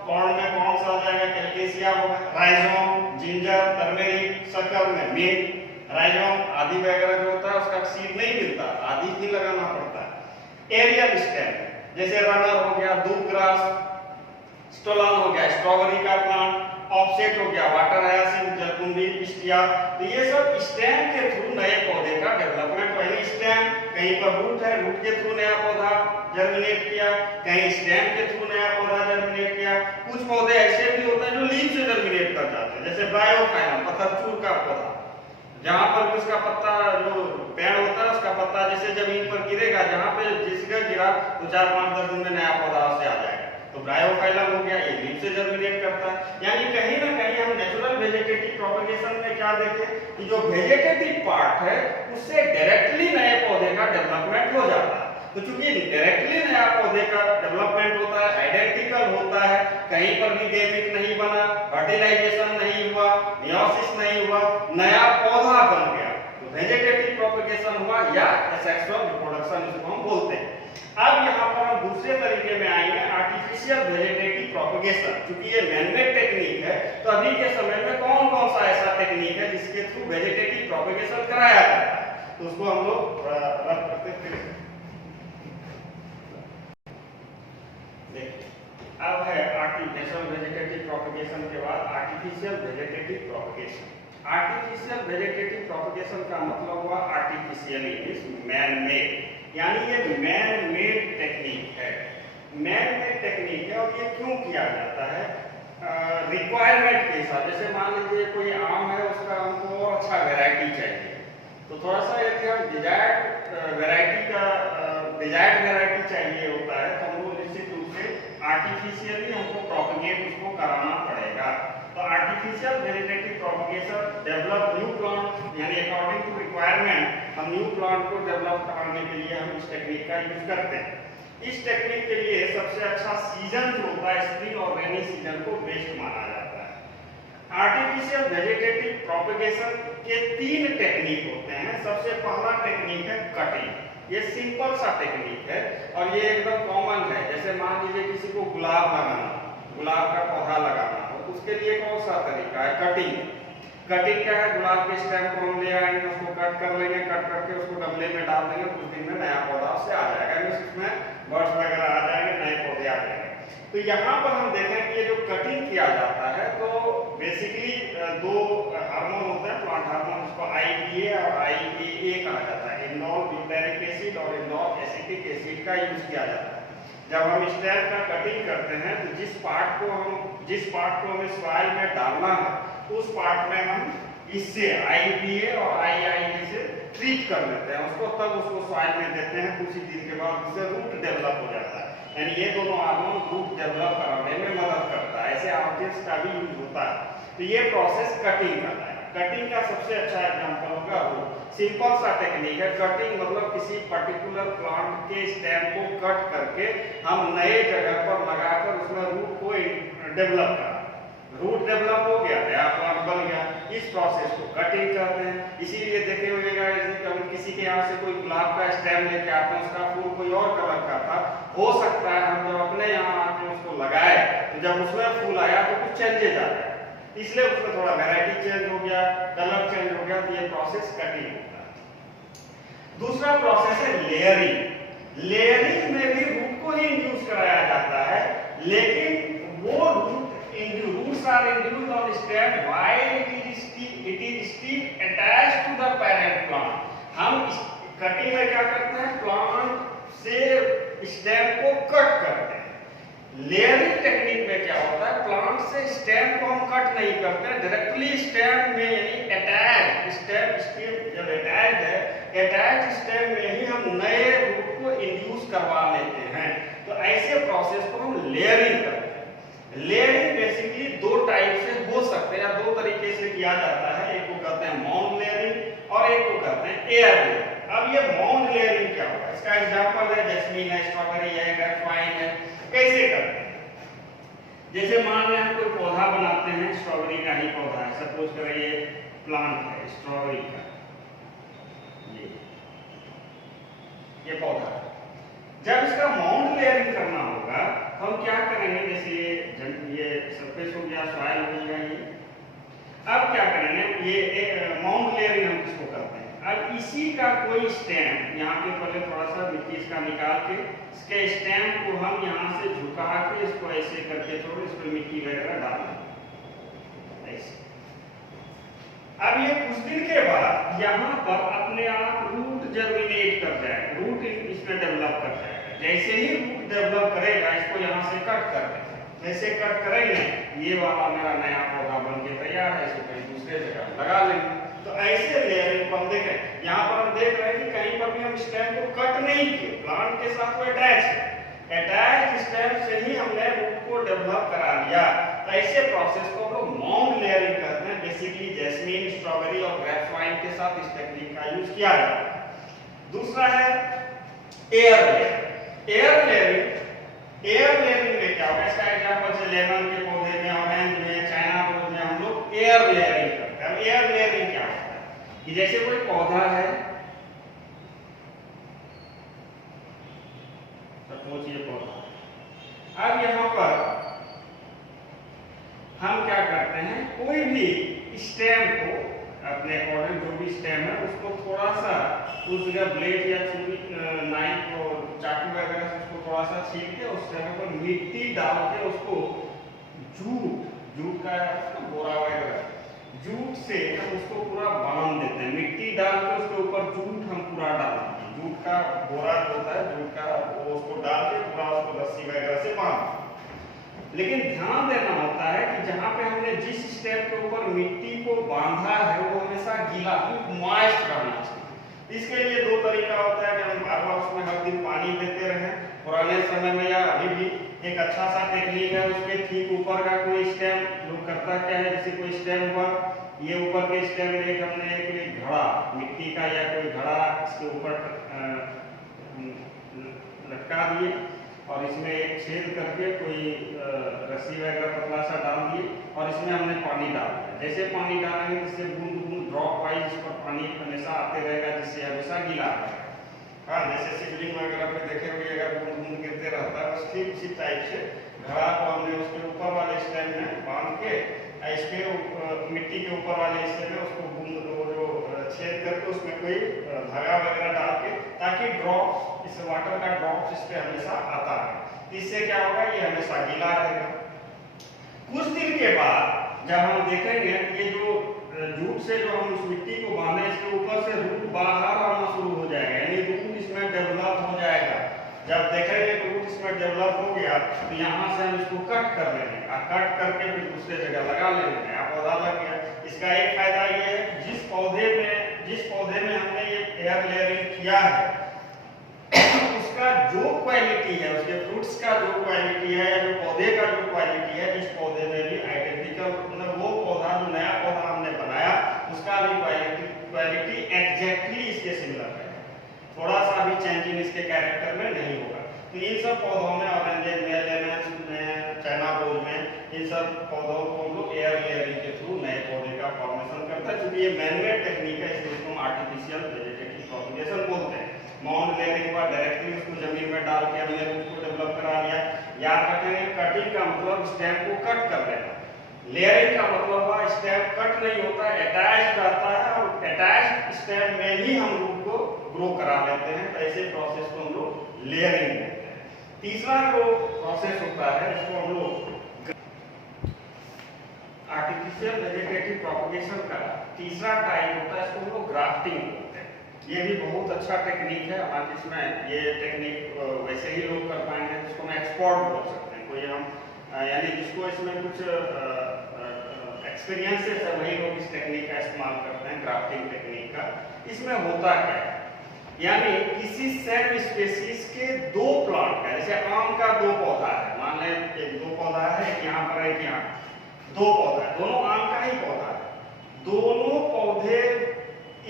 कॉर्न में कौन सा आ जाएगा? कैल्केसिया होगा। राइजोम, जिंजर, टर्मेरिक, शक्कर में मिंट, राइजोम आदि वगैरह जो होता है उसका सीड नहीं मिलता, आदि ही लगाना पड़ता है। एरियल स्टेम जैसे रनर हो गया, दूब ग्रास, स्टोलन हो गया, स्ट्रॉबेरी का प्लांट, ऑफसेट हो गया, वाटर हायासिंथ, जलकुंभी, पिस्टिया। तो ये सब स्टेम के थ्रू नए पौधे का डेवलपमेंट। पहले स्टेम, कहीं पर रूट है, रूट के थ्रू नया पौधा जर्मिनेट किया, कहीं स्टेम के थ्रू नया पौधा जर्मिनेट किया। कुछ पौधे ऐसे भी होते हैं जो लीफ से जर्मिनेट कर जाते हैं, जैसे ब्रायोफाइलम, पत्थरचूर का पौधा, जहां पर भी उसका पत्ता, जो पेड़ होता है उसका पत्ता जैसे जमीन पर गिरेगा, जहां पे जिस जगह गिरा तो 4-5-10 दिन में नया पौधा उससे आ जाएगा। तो ब्रायोफाइलम हो गया, ये लीफ से जर्मिनेट करता है। यानी कहीं ना कहीं हम नेचुरल वेजिटेटिव प्रोपेगेशन में क्या देखें कि जो वेजिटेटिव पार्ट है उससे डायरेक्टली नए पौधे का डेवलपमेंट हो जाता है। तो चूंकि डायरेक्टली नया पौधे का डेवलपमेंट होता है, आइडेंटिकल होता है, कहीं पर भी गैमेट नहीं बना, फर्टिलाइजेशन नहीं हुआ, मियोसिस नहीं हुआ, नया पौधा बन गया, तो वेजिटेटिव प्रोपेगेशन हुआ या सेक्सुअल रिप्रोडक्शन इसको हम बोलते हैं। अब यहाँ पर हम दूसरे तरीके में आएंगे, आर्टिफिशियल वेजिटेटिव प्रोपेगेशन। क्योंकि ये मैनमेड टेक्निक है, तो अभी के समय में कौन कौन सा ऐसा टेक्निक है जिसके थ्रू वेजिटेटिव प्रोपेगेशन कराया जाता है, तो उसको हम लोग रब करते हैं। अब है आर्टिफिशियल वेजिटेटिव प्रोपेगेशन के बाद artificial vegetative propagation. Artificial vegetative propagation का मतलब हुआ आर्टिफिशियली मींस मैन मेड, यानी ये मैन मेड टेक्निक है। मैन मेड टेक्निक है और ये क्यों किया जाता है? रिक्वायरमेंट के हिसाब, जैसे मान लीजिए कोई आम है, उसका हमको और अच्छा वैरायटी चाहिए, तो थोड़ा सा यदि हम डिजायर्ड वैरायटी चाहिए होता है, तो हमको निश्चित रूप से आर्टिफिशियली हमको प्रोपेगेट उसको कराना पड़ेगा। तो artificial vegetative propagation develop new plant, यानी अकॉर्डिंग टू रिक्वायरमेंट हम न्यू प्लांट को डेवलप कराने के लिए हम इस टेक्निक का यूज करते हैं। इस टेक्निक के लिए सबसे अच्छा सीजन जो होता है स्प्रिंग और रेनी सीजन को बेस्ट माना जाता है। आर्टिफिशियल वेजिटेटिव प्रोपेगेशन के 3 टेक्निक होते हैं। सबसे पहला टेक्निक है कटिंग, ये सिंपल सा टेक्निक है और ये एकदम कॉमन है। जैसे मान लीजिए किसी को गुलाब लगाना, गुलाब का पौधा लगाना, तो उसके लिए कौन सा तरीका है? कटिंग। कटिंग क्या है? गुलाब के स्टेम को हम ले आएंगे, उसको कट कर लेंगे, कट करके उसको गमले में डाल देंगे, कुछ दिन में नया पौधा उससे आ जाएगा, उसमें बर्ड्स वगैरह आ जाएंगे, नए पौधे आ जाएंगे। तो यहाँ पर हम देखें कि ये जो कटिंग किया जाता है, तो बेसिकली 2 हार्मोन होते हैं, प्लांट हार्मोन, उसको IPA और IAA कहा जाता है, इंडोल ब्यूटेरिक एसिड और इंडोल एसिटिक एसिड का यूज किया जाता है। जब हम स्टेम का कटिंग करते हैं तो जिस पार्ट को हमें सॉइल में डालना है, उस पार्ट में हम इससे IPA और IIA से ट्रीट कर लेते हैं उसको, तब उसको सॉइल में देते हैं। कुछ ही दिन के बाद उससे रूट डेवलप हो जाता है, यानी ये दोनों हार्मोन रूट डेवलप कराने में मदद करता है। ऐसे आर्टिस्ट का भी यूज होता है। तो ये प्रोसेस कटिंग का है। कटिंग का सबसे अच्छा एग्जांपल होगा रूट। सिंपल सा टेक्निक है कटिंग, मतलब किसी पर्टिकुलर प्लांट के स्टेम को कट करके हम नए जगह पर लगाकर उसमें रूट को डेवलप करना। रूट डेवलप हो गया, नया प्लांट बन गया, इस प्रोसेस को कटिंग कहते हैं। इसीलिए देखे होइएगा कभी किसी के यहाँ से कोई गुलाब का स्टेम लेके आते हैं, उसका फूल कोई और कलर का था, हो सकता है हम जब अपने यहाँ आके उसको लगाए तो जब उसमें फूल आया तो कुछ चेंजेज आ गया, इसलिए उसमें थोड़ा वैरायटी चेंज हो गया, कलर चेंज हो गया, तो ये प्रोसेस कटिंग होता है। दूसरा प्रोसेस है लेयरिंग। लेयरिंग में भी रूट को ही इंड्यूस कराया जाता है, लेकिन वो roots are induced on stem while it is it is still attached to the parent plant. हम कटिंग में क्या करते हैं, प्लांट से स्टेम को कट करते हैं। लेयरिंग टेक्निक में क्या होता है, प्लांट से स्टेम को हम कट नहीं करते हैं, डायरेक्टली स्टेम में यानी अटैच स्टेम जब अटैच है, अटैच स्टेम में ही हम नए रूट को इंड्यूस करवा लेते हैं। तो ऐसे प्रोसेस को हम लेयरिंग करते हैं। लेयरिंग बेसिकली दो टाइप से हो सकते हैं या दो तरीके से किया जाता है, एक को कहते हैं माउंट लेयरिंग और एक को कहते हैं एयर लेयरिंग। अब ये माउंट लेयरिंग क्या होगा, इसका एग्जांपल है जैस्मीन है, स्ट्रॉबेरी है, ग्रेपवाइन है। कैसे करते हैं, जैसे मान लें हम कोई पौधा बनाते हैं, स्ट्रॉबेरी का ही पौधा है, सपोज करें ये प्लांट है स्ट्रॉबेरी का, ये पौधा है। जब इसका माउंट लेयरिंग करना होगा तो हम क्या करेंगे, जैसे ये सरफेस हो गया, सॉइल हो गया, ये अब क्या करेंगे, ये माउंट लेयरिंग हम किसको करते हैं। अब इसी का कोई स्टेम यहाँ पे पहले थोड़ा सा मिट्टी इसका निकाल के इसके स्टेम को हम यहाँ से झुका के इसको ऐसे करके थोड़ा इस पर मिट्टी वगैरह डालें ऐसे। अब ये कुछ दिन के बाद यहाँ पर अपने आप रूट जर्मिनेट कर जाएगा, रूट इसमें डेवलप कर जाएगा। जैसे ही रूट डेवलप करेगा, इसको यहाँ से कट कर देंगे, जैसे कट करेंगे ये वाला मेरा नया पौधा बन के तैयार है, इसको कहीं दूसरे जगह लगा लेंगे। तो ऐसे लेयरिंग को हम देखें, यहाँ पर हम देख रहे हैं कि कहीं पर भी हम स्टेम को कट नहीं किए, प्लांट के साथ वो अटैच है, अटैच स्टेम से ही हमने रूट को डेवलप करा लिया। तो ऐसे प्रोसेस को हम लोग माउंट लेयरिंग कहते हैं। बेसिकली जैस्मीन, स्ट्रॉबेरी और ग्रेपवाइन के साथ इस टेक्निक का यूज किया जाता है। दूसरा है एयर लेयरिंग। एयर लेयरिंग में क्या होगा, इसका एग्जांपल है लेमन के पौधे में, ऑरेंज में, चाइना रोज में हम लोग एयर लेयरिंग करते हैं। अब एयर लेयरिंग क्या होता है कि जैसे कोई पौधा है, सपोज ये पौधा, अब यहाँ पर हम क्या करते हैं, कोई भी स्टेम को अपने अकॉर्डिंग जो भी स्टेम है उसको थोड़ा सा उस जगह ब्लेड या छुरी, नाइफ और चाकू वगैरह से उसको थोड़ा सा छील के उस जगह पर मिट्टी डाल के उसको जूट का बोरा वगैरह जूट से हम उसको पूरा बांध देते हैं। मिट्टी डाल के उसके ऊपर जूट हम पूरा डाल देते हैं, जूट का बोरा जो होता है जूट का, वो उसको डाल के पूरा उसको रस्सी वगैरह से बांध। लेकिन ध्यान देना होता है कि जहाँ पे हमने जिस स्टेम के ऊपर मिट्टी को बांधा है वो हमेशा गीला, मॉइस्ट रहना चाहिए। इसके लिए दो तरीका होता है कि हम बार बार उसमें हर दिन पानी देते रहें। पुराने समय में या अभी भी एक अच्छा सा टेक्निक है, उसके ठीक ऊपर का कोई स्टेम लोग करता क्या है, जैसे कोई स्टेम पर ये ऊपर के स्टेम में एक हमने एक घड़ा मिट्टी का या कोई घड़ा इसके ऊपर लटका दिए और इसमें एक छेद करके कोई रस्सी वगैरह पतला सा डाल दिए और इसमें हमने पानी डाल दिया। जैसे पानी डालेंगे इससे बूंद बूंद ड्रॉप वाइज इस पर पानी हमेशा आते रहेगा, जिससे हमेशा गीला रहेगा। हाँ, जैसे शिवलिंग वगैरह पे देखे हुए अगर बूंद बूंद गिरते रहता है, बस ठीक इसी टाइप से घड़ा को हमने उसके ऊपर वाले स्टेम में बांध के इसके मिट्टी के ऊपर वाले हिस्से में उसको बूंद जो छेद करके उसमें कोई धागा वगैरह डाल के, ताकि ड्रॉप इस वाटर का ड्रॉप इस पे हमेशा आता है। इससे क्या होगा, ये हमेशा गीला रहेगा। कुछ दिन के बाद जब हम देखेंगे ये जो जूट से जो हम उस मिट्टी को बांधे, इसके ऊपर से रूट बाहर आना शुरू हो जाएगा, यानी रूट इसमें डेवलप हो जाएगा। जब देखेंगे तो रूट इसमें डेवलप हो गया तो यहाँ से हम इसको कट कर लेंगे और कट करके फिर दूसरे जगह लगा लेंगे, नया पौधा लग गया। इसका एक फायदा ये है, जिस पौधे में हमने ये एयर लेयरिंग किया है उसका जो क्वालिटी है, उसके फ्रूट्स का जो क्वालिटी है या जो पौधे का जो क्वालिटी है, इस पौधे में भी आइडेंटिकल, मतलब वो पौधा जो नया पौधा हमने बनाया उसका भी क्वालिटी एग्जैक्टली इसके सिमिलर है, थोड़ा सा भी चेंजिंग इसके कैरेक्टर में नहीं होगा। तो इन सब पौधों में, ऑरेंजेस में, लेमन्स में, चाइना रोज में, इन सब पौधों को हम लोग एयर लेयरिंग के थ्रू नए पौधे का फॉर्मेशन करता है। क्योंकि ये मैनमेड टेक्निक है, इसलिए इसको आर्टिफिशियल वेजिटेटिव प्रोपगेशन बोलते हैं। माउंट लेयरिंग हुआ, डायरेक्टली उसको जमीन में डाल के हमने रूट को डेवलप करा लिया। याद रखेंगे, कटिंग का मतलब स्टेम को कट कर देना, लेयरिंग का मतलब हुआ स्टेम कट नहीं होता है, अटैच रहता है और अटैच स्टेम में ही हम रूट को ग्रो करा लेते हैं। तो ऐसे प्रोसेस को हम लोग लेयरिंग कहते हैं। तीसरा जो प्रोसेस होता है इसको हम लोग आर्टिफिशियल वेजिटेटिव प्रोपगेशन का तीसरा टाइप होता है, इसको हम लोग ग्राफ्टिंग बोलते हैं। ये भी बहुत अच्छा टेक्निक है, हालांकि इसमें ये टेक्निक वैसे ही लोग कर पाएंगे जिसको हम एक्सपर्ट बोल सकते हैं। कोई हम यानी जिसको इसमें कुछ एक्सपीरियंसेस है वही लोग इस टेक्निक का इस्तेमाल करते हैं, ग्राफ्टिंग टेक्निक का। इसमें होता क्या है, यानी किसी सेम स्पेसीज के दो प्लांट है, जैसे आम का दो पौधा है, मान लें एक दो पौधा है, यहाँ पर एक यहाँ दो पौधा है, दोनों आम का ही पौधा है। दोनों पौधे,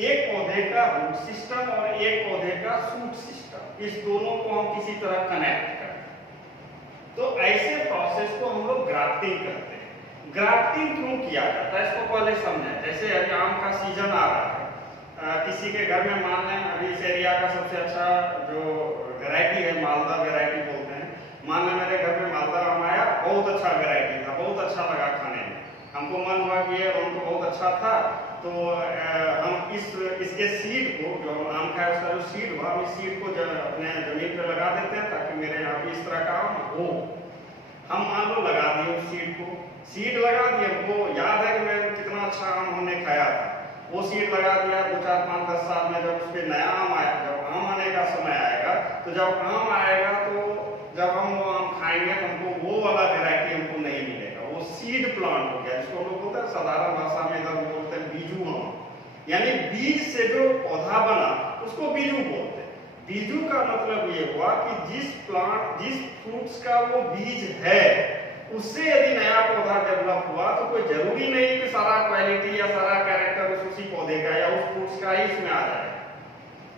एक पौधे का रूट सिस्टम और एक पौधे का शूट सिस्टम, इस दोनों को हम किसी तरह कनेक्ट करें तो ऐसे प्रोसेस को हम लोग ग्राफ्टिंग करते हैं। ग्राफ्टिंग क्यों किया जाता है इसको पहले समझें। जैसे अभी आम का सीजन आ रहा है, किसी के घर में मान लें अभी इस एरिया का सबसे अच्छा जो वैरायटी है मालदा वैरायटी बोलते हैं, मान लें मेरे घर में मालदा आम आया, बहुत अच्छा वैरायटी था, बहुत अच्छा लगा खाने में, हमको मन हुआ कि ये आम तो बहुत अच्छा था, तो हम इसके सीड को, जो आम का उसका जो सीड हुआ, हम इस सीड को अपने जमीन पे लगा देते हैं ताकि मेरे यहाँ पे इस तरह का आम हो। हम मान लो लगा दिए उस सीड को, सीड लगा दिए, हमको याद है कि मैं कितना अच्छा आम हमने खाया था, वो सीड लगा दिया। 2, 4, 5, 10 साल में जब उस पर नया आम आया, जब आम आने का समय आएगा, तो जब आम आएगा तो जब हम वो आम खाएंगे तो हमको वो वाला वैरायटी हमको नहीं मिलेगा, वो सीड प्लांट हो गया, जिसको हम लोग बोलते हैं साधारण भाषा में इधर बोलते हैं बीजू आम, यानी बीज से जो पौधा बना उसको बीजू बोलते हैं। बीजू का मतलब ये हुआ कि जिस फ्रूट्स का वो बीज है उससे यदि नया पौधा डेवलप हुआ तो कोई जरूरी नहीं कि सारा क्वालिटी या सारा कैरेक्टर उसी पौधे का या उस फ्रूट्स का ही इसमें आ जाए,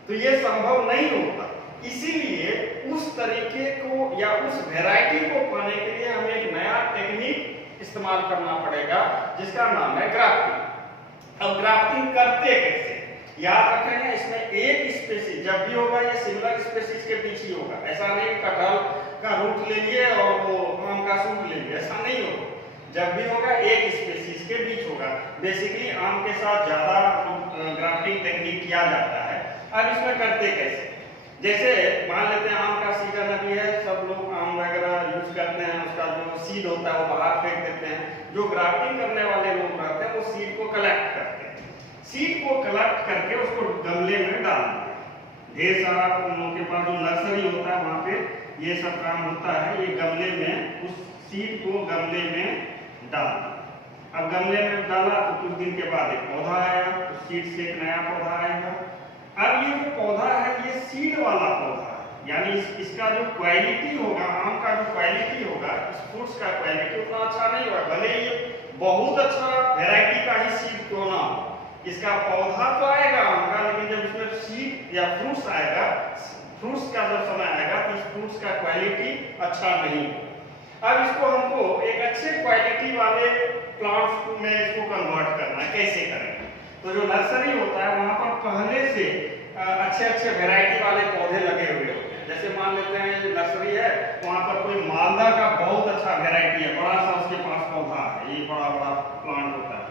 तो ये संभव नहीं होता। इसीलिए उस तरीके को या उस वैरायटी को पाने के लिए हमें एक नया टेक्निक इस्तेमाल करना पड़ेगा जिसका नाम है ग्राफ्टिंग। अब ग्राफ्टिंग करते कैसे, याद रखेंगे इसमें एक स्पेसीज जब भी होगा ये सिमिलर स्पेसीज के बीच ही होगा, ऐसा नहीं कटहल का रूट ले लिए और वो आम का सूट ले लिए, ऐसा नहीं होगा। जब भी होगा एक स्पेसीज के बीच होगा। बेसिकली आम के साथ ज्यादा ग्राफ्टिंग टेक्निक किया जाता है। अब इसमें करते कैसे, जैसे मान लेते हैं आम का सीजन अभी है, सब लोग आम वगैरह यूज करते हैं, उसका जो सीड होता है वो बाहर फेंक देते हैं। जो ग्राफ्टिंग करने वाले लोग रहते हैं वो सीड को कलेक्ट करते हैं, सीड को कलेक्ट करके उसको गमले में डाल देते हैं। ढेर सारा उन लोगों के पास जो नर्सरी होता है वहाँ पे ये सब काम होता है। ये गमले में उस सीड को गमले में डाल, अब गमले में डाला तो कुछ दिन के बाद एक पौधा आएगा, उस सीड से एक नया पौधा आएगा। अब ये जो पौधा है ये सीड वाला पौधा है, यानी इसका जो क्वालिटी होगा, आम का जो क्वालिटी होगा, इस फ्रूट्स का क्वालिटी उतना अच्छा नहीं होगा, भले ये बहुत अच्छा वैरायटी का ही सीड क्यों ना हो। इसका पौधा तो आएगा आम का, लेकिन जब उसमें सीड या फ्रूट्स आएगा, फ्रूट्स का जब समय आएगा तो इस फ्रूट्स का क्वालिटी अच्छा नहीं होगा। अब इसको हमको एक अच्छे क्वालिटी वाले प्लांट्स में इसको कन्वर्ट करना है, कैसे करेंगे? तो जो नर्सरी होता है वहां पर पहले से अच्छे वैरायटी वाले पौधे लगे हुए होते हैं। जैसे मान लेते हैं नर्सरी है, वहां पर कोई मालदा का बहुत अच्छा वैरायटी है, बड़ा सा उसके पास पौधा है, ये बड़ा बड़ा प्लांट होता है,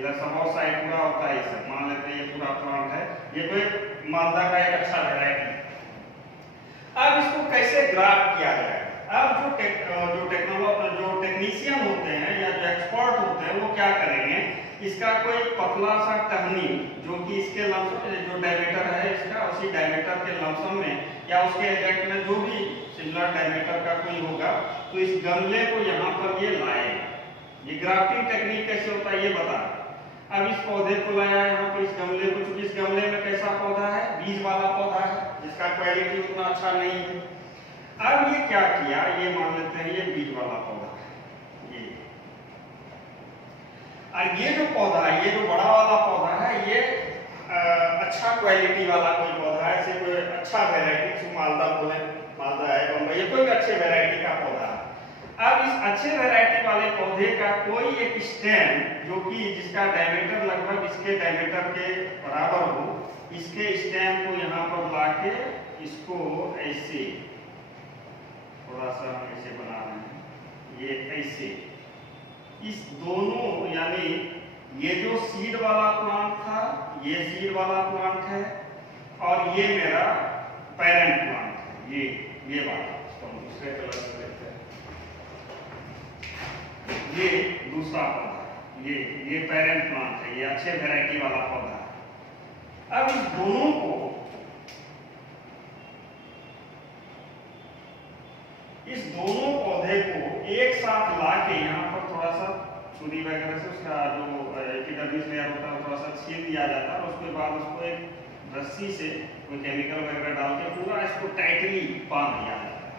इधर सबौर साइड पूरा होता है, ये सब मान लेते हैं ये पूरा प्लांट है, ये कोई मालदा का एक अच्छा वैरायटी है। अब इसको कैसे ग्राफ्ट किया जाएगा? अब जो टेक्नीशियन होते हैं या जो एक्सपर्ट होते हैं वो क्या करेंगे, इसका कोई पतला सा टहनी जो कि इसके लमसम जो डायमीटर है इसका, उसी डायमीटर के लमसम में या उसके एग्जैक्ट में जो भी सिमिलर डायमीटर का कोई होगा, तो इस गमले को यहाँ पर ये लाएगा। ये ग्राफ्टिंग टेक्निक कैसे होता है ये बता। अब इस पौधे को लाया यहाँ पर, इस गमले को, चूंकि इस गमले में कैसा पौधा है, बीज वाला पौधा है जिसका क्वालिटी उतना अच्छा नहीं है। अब ये क्या किया, ये मान लेते हैं ये बीज वाला पौधा है, ये और ये जो पौधा है, ये जो बड़ा वाला पौधा है, ये अच्छा क्वालिटी वाला कोई पौधा है, इसे कोई अच्छा वैरायटी, मालदा बोले, मालदा है, बम्बई, ये कोई अच्छे वैरायटी का पौधा है। अब इस अच्छे वैरायटी वाले पौधे का कोई एक स्टेम जो कि जिसका डायमीटर लगभग इसके डायमीटर के बराबर हो, इसके स्टेम को यहाँ पर लाके इसको ऐसे थोड़ा सा ऐसे बना रहे हैं, ये ऐसे, इस दोनों यानी ये जो सीड वाला प्लांट था, ये सीड वाला प्लांट है और ये मेरा पेरेंट प्लांट है, ये वाला, इसको हम दूसरे कलर से देखते हैं, ये दूसरा पौधा, ये पेरेंट प्लांट है, ये अच्छे वैरायटी वाला पौधा है। अब इस दोनों पौधे को एक साथ ला के यहाँ पर थोड़ा सा छुरी वगैरह से उसका जो एपिडर्मिस लेयर होता है थोड़ा सा छील दिया जाता है, और उसके बाद उसको एक रस्सी से कोई केमिकल वगैरह डाल के पूरा इसको टाइटली बांध दिया जाता है।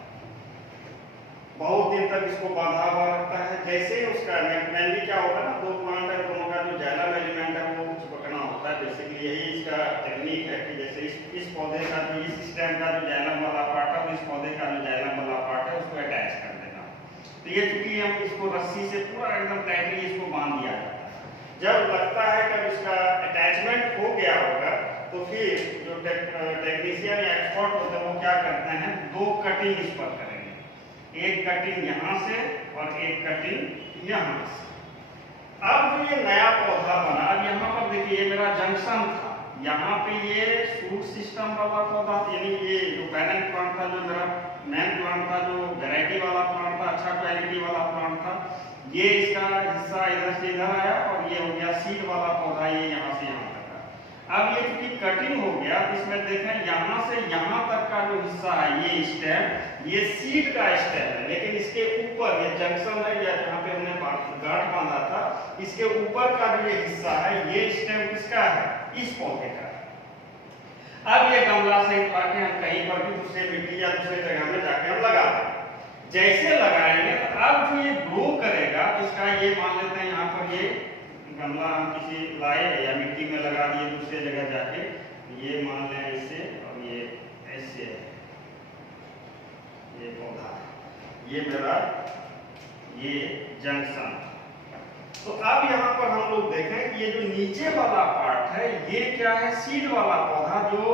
बहुत दिन तक इसको बांधा हुआ रहता है। जैसे ही उसका मेनली क्या होगा ना, दो प्लांट है, दोनों का जो जाइलम एलिमेंट है वो चिपकना होता है। बेसिकली यही इसका टेक्निक है कि जैसे इस पौधे का जो इस स्टेम का जो जाइलम वाला पार्ट है, इस पौधे का जो जाइलम वाला पार्ट है उसको अटैच कर देना। तो ये चूंकि हम इसको रस्सी से पूरा एकदम टाइटली इसको बांध दिया जाता है। जब लगता है कि इसका अटैचमेंट हो गया होगा तो फिर जो टेक्नीशियन या एक्सपर्ट होते हैं वो क्या करते हैं, दो कटिंग इस पर करेंगे, एक कटिंग यहाँ से और एक कटिंग यहाँ से। अब जो ये नया पौधा बना, अब यहाँ पर देखिए ये मेरा जंक्शन था, यहाँ पे ये शूट सिस्टम वाला पौधा, यानी ये जो पेरेंट प्लांट था, जो मेरा मेन प्लांट था, जो वैरायटी वाला प्लांट था, अच्छा क्वालिटी वाला प्लांट था, ये इसका हिस्सा इधर से इधर आया और ये हो गया सीड वाला पौधा, ये यहाँ से यहाँ तक का। अब ये चूंकि कटिंग हो गया तो इसमें देखें यहाँ से यहाँ तक का जो हिस्सा है ये स्टेम, ये सीड का स्टेम है, लेकिन इसके ऊपर ये जंक्शन है या जहाँ पे हमने गांठ बांधा था, इसके ऊपर का जो ये हिस्सा है ये स्टेम किसका है, इस पौधे का। अब ये गमला से उठा के हम कहीं पर भी दूसरे मिट्टी या दूसरे जगह में जाके हम लगा दें। जैसे लगाएंगे तो अब जो ये ग्रो करेगा, इसका ये मान लेते हैं यहाँ पर ये गमला हम किसी लाए या मिट्टी में लगा दिए दूसरे जगह जाके, ये मान लें ऐसे और ये ऐसे, ये पौधा, ये मेरा ये जंक्शन। तो अब यहाँ पर हम लोग देखें कि ये जो नीचे वाला पार्ट है ये क्या है, सीड वाला पौधा, जो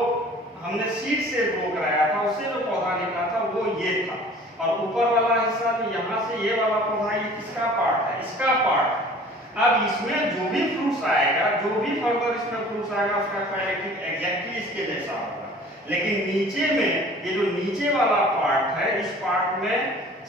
हमने सीड से ग्रो कराया था, उससे जो पौधा निकला था वो ये था, और ऊपर वाला हिस्सा जो यहाँ से ये वाला पौधा, ये किसका पार्ट है, इसका पार्ट है। अब इसमें जो भी फ्रूट्स आएगा, जो भी फर्दर इसमें फ्रूट्स आएगा, उसका क्वालिटी एग्जैक्टली इसके जैसा होगा। लेकिन नीचे में ये जो नीचे वाला पार्ट है, इस पार्ट में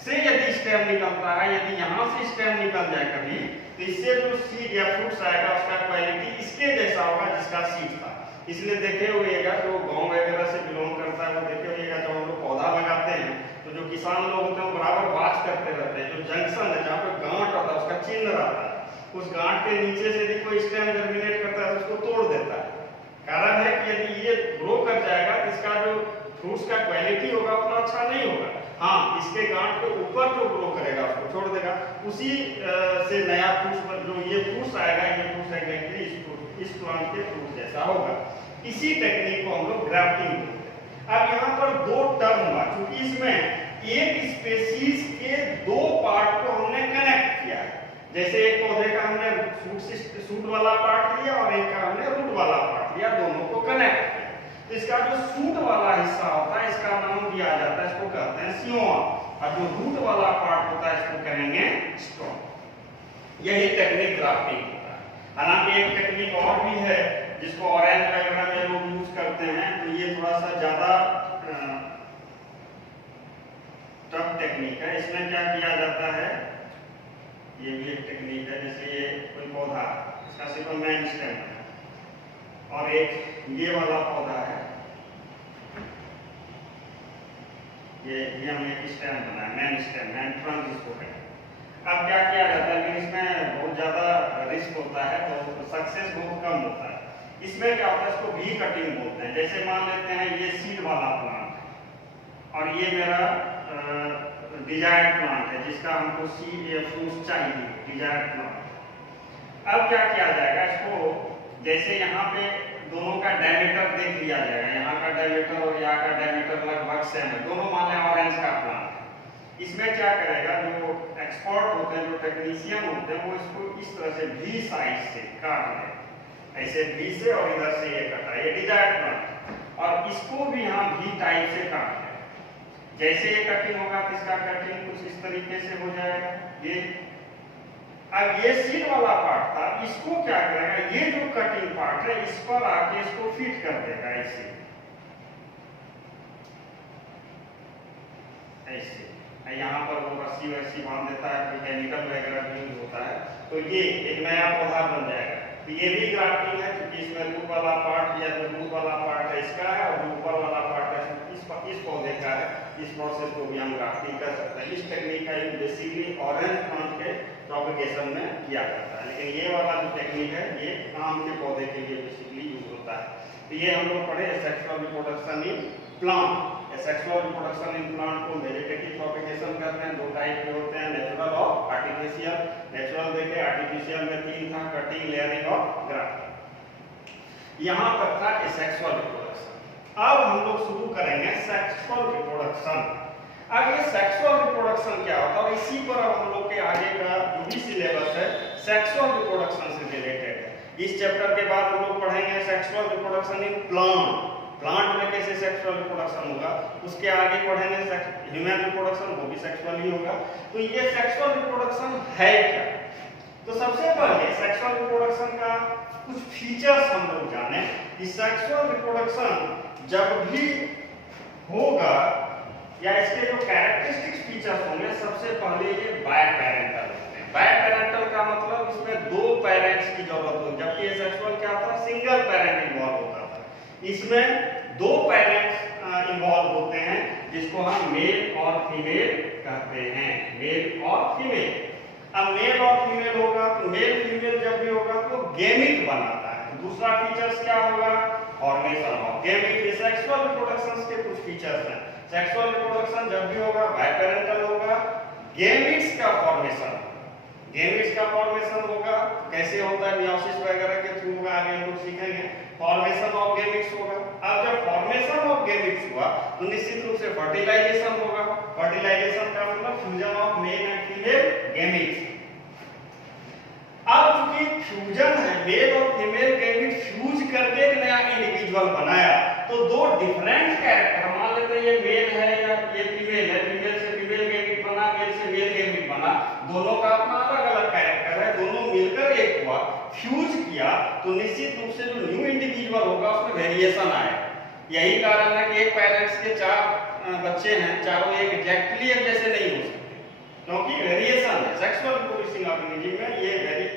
से यदि स्टेम निकलता है, यदि यहाँ से स्टेम निकल जाए कभी, तो इससे जो सीड या फ्रूट्स आएगा उसका क्वालिटी इसके जैसा होगा जिसका सीड था। इसलिए देखे होइएगा, जो गांव वगैरह से बिलोंग करता है वो देखे होइएगा, जब हम लोग पौधा लगाते हैं तो जो किसान लोग होते हैं बराबर बात करते रहते हैं, जो जंक्शन है जहाँ पे गांठ रहता है उसका चिन्ह रहता है, उस गांठ के नीचे से यदि कोई स्टेम जर्मिनेट करता है तो उसको तोड़ देता है। कारण है कि यदि ये ग्रो कर जाएगा तो इसका जो फ्रूट्स का क्वालिटी होगा उतना अच्छा नहीं होगा। हाँ, इसके गांठ के ऊपर जो ग्रो करेगा उसको छोड़ देगा, उसी से नया फ्रूट्स, जो ये फ्रूट्स आएगा, ये फ्रूट्स एग्जैक्टली इस प्लांट के फ्रूट जैसा होगा। इसी टेक्निक को हम लोग ग्राफ्टिंग बोलते हैं। अब यहाँ पर दो टर्म हुआ, क्योंकि इसमें एक स्पेसीज के दो पार्ट को हमने कनेक्ट किया है। जैसे एक पौधे का हमने सूट वाला पार्ट लिया और एक का हमने रूट वाला पार्ट लिया, दोनों को कनेक्ट किया। तो इसका जो सूट वाला हिस्सा होता है इसका नाम दिया जाता है, इसको कहते हैं सियोआ, और जो रूट वाला पार्ट होता है इसको कहेंगे स्टॉक। यही टेक्निक ग्राफ्टिंग होता है। हालांकि एक टेक्निक और भी है जिसको ऑरेंज वगैरह में लोग यूज करते हैं, तो ये थोड़ा सा ज्यादा टफ टेक्निक है। इसमें क्या किया जाता है, ये भी एक टेक्निक है। जैसे ये कोई पौधा, इसका सिर्फ मेन स्टेम है, और एक ये वाला पौधा है, ये हमने एक स्टेम बनाया, मेन स्टेम, मेन ट्रंक जिसको कहते हैं। अब क्या किया जाता है, लेकिन इसमें बहुत ज्यादा रिस्क होता है, तो सक्सेस बहुत कम होता है। इसमें क्या होता है, इसको भी कटिंग बोलते हैं। जैसे मान लेते हैं ये सीड वाला प्लांट है और ये मेरा डिजायर्ड प्लांट है, जिसका हमको सीड या फ्रूट चाहिए, डिजायर्ड प्लांट। अब क्या किया जाएगा, इसको जैसे यहाँ पे दोनों का डायमीटर देख लिया जाएगा, यहाँ का डायमीटर और यहाँ का डायमीटर लगभग सेम है, दोनों मान लें ऑरेंज का प्लांट है। इसमें क्या करेगा, जो एक्सपर्ट होते हैं, जो टेक्नीशियन होते हैं, वो इसको इस तरह से भी साइड से काट लें, ऐसे भी से, और इधर से ये कटा, ये डिजायर्ड प्लांट, और इसको भी यहाँ भी टाइप से काट लें। जैसे ये कटिंग होगा तो इसका कटिंग कुछ इस तरीके से हो जाएगा। ये अब ये सीड वाला पार्ट था, इसको क्या करेगा, ये जो कटिंग पार्ट है इस पर आके इसको फिट कर देगा, ऐसे ऐसे। यहाँ पर वो रस्सी वस्सी बांध देता है, कोई केमिकल वगैरह भी यूज होता है, तो ये एक नया पौधा बन जाएगा। तो ये भी ग्राफ्टिंग है, क्योंकि इसमें रूट वाला पार्ट या जो रूट वाला पार्ट है इसका है और जो ऊपर वाला पार्ट है इस पौधे का है। इस प्रोसेस को भी हम ग्राफ्टिंग कर सकते हैं। इस टेक्निक का यूज बेसिकली ऑरेंज प्लांट के प्रोपेगेशन में किया जाता है, लेकिन ये वाला जो टेक्निक है ये आम के पौधे के लिए बेसिकली यूज होता है। तो ये हम लोग पढ़े sexual reproduction in plant. Sexual reproduction in plant को वेजिटेटिव प्रोपेगेशन करते हैं। दो टाइप के होते हैं, नेचुरल और आर्टिफिशियल। नेचुरल देखे, आर्टिफिशियल में 3 था, कटिंग, लेयरिंग और ग्राफ्टिंग। यहाँ तक था सेक्सुअल रिप्रोडक्शन। अब हम लोग शुरू करेंगे सेक्सुअल रिप्रोडक्शन। अब ये सेक्सुअल रिप्रोडक्शन क्या होता है और इसी पर अब हम लोग के आगे का जो भी सिलेबस है सेक्सुअल रिप्रोडक्शन से रिलेटेड है। इस चैप्टर के बाद हम लोग पढ़ेंगे sexual reproduction in plant. Plant में कैसे सेक्सुअल रिप्रोडक्शन होगा, उसके आगे पढ़ेंगे ह्यूमन रिप्रोडक्शन, वो भी सेक्सुअल ही होगा। तो ये सेक्सुअल रिप्रोडक्शन है क्या? तो सबसे पहले सेक्सुअल रिप्रोडक्शन का कुछ फीचर्स हम लोग जाने कि सेक्सुअल रिप्रोडक्शन जब भी होगा या इसके जो कैरेक्टरिस्टिक्स फीचर्स होंगे, सबसे पहले ये बायपैरेंटल होते हैं। बायपैरेंटल का मतलब इसमें 2 पेरेंट्स की जरूरत होगी, जबकि ये सेक्सुअल क्या था, सिंगल पेरेंट इन्वॉल्व होता था। इसमें 2 पेरेंट्स इन्वॉल्व होते हैं, जिसको हम मेल और फीमेल कहते हैं, मेल और फीमेल। अब मेल और फीमेल होगा तो मेल फीमेल जब भी होगा तो गैमीट बनाता है। तो दूसरा फीचर्स क्या होगा, formation of gamete. Sexual reproduction के कुछ फीचर्स हैं। सेक्सुअल रिप्रोडक्शन जब भी होगा बायपैरेंटल होगा, गैमीट्स का फॉर्मेशन, गैमीट्स का फॉर्मेशन होगा। कैसे होता है, मियोसिस वगैरह के थ्रू होगा, आगे हम लोग सीखेंगे। फॉर्मेशन ऑफ गैमीट्स होगा। अब जब फॉर्मेशन ऑफ गैमीट्स हुआ तो निश्चित रूप से फर्टिलाइजेशन होगा। फर्टिलाइजेशन का मतलब fusion of male and female gametes. अब चूंकि फ्यूजन है, मेल और फीमेल गैमीट फ्यूज करके एक नया इंडिविजुअल बनाया, तो 2 डिफरेंट कैरेक्टर, मान लेते हैं ये मेल है या ये फीमेल है, फीमेल से फीमेल गैमीट बना, मेल से मेल गैमीट बना, दोनों का अपना अलग-अलग कैरेक्टर है, दोनों मिलकर एक हुआ, फ्यूज किया, तो निश्चित रूप से जो न्यू इंडिविजुअल होगा उसमें वेरिएशन आएगा। यही कारण है कि एक पेरेंट्स के 4 बच्चे हैं, चारों एक एग्जैक्टली एक जैसे नहीं हो सकते, क्योंकि वेरिएशन है। सेक्सुअल रिप्रोडक्टिंग ऑर्गेनिज्म में ये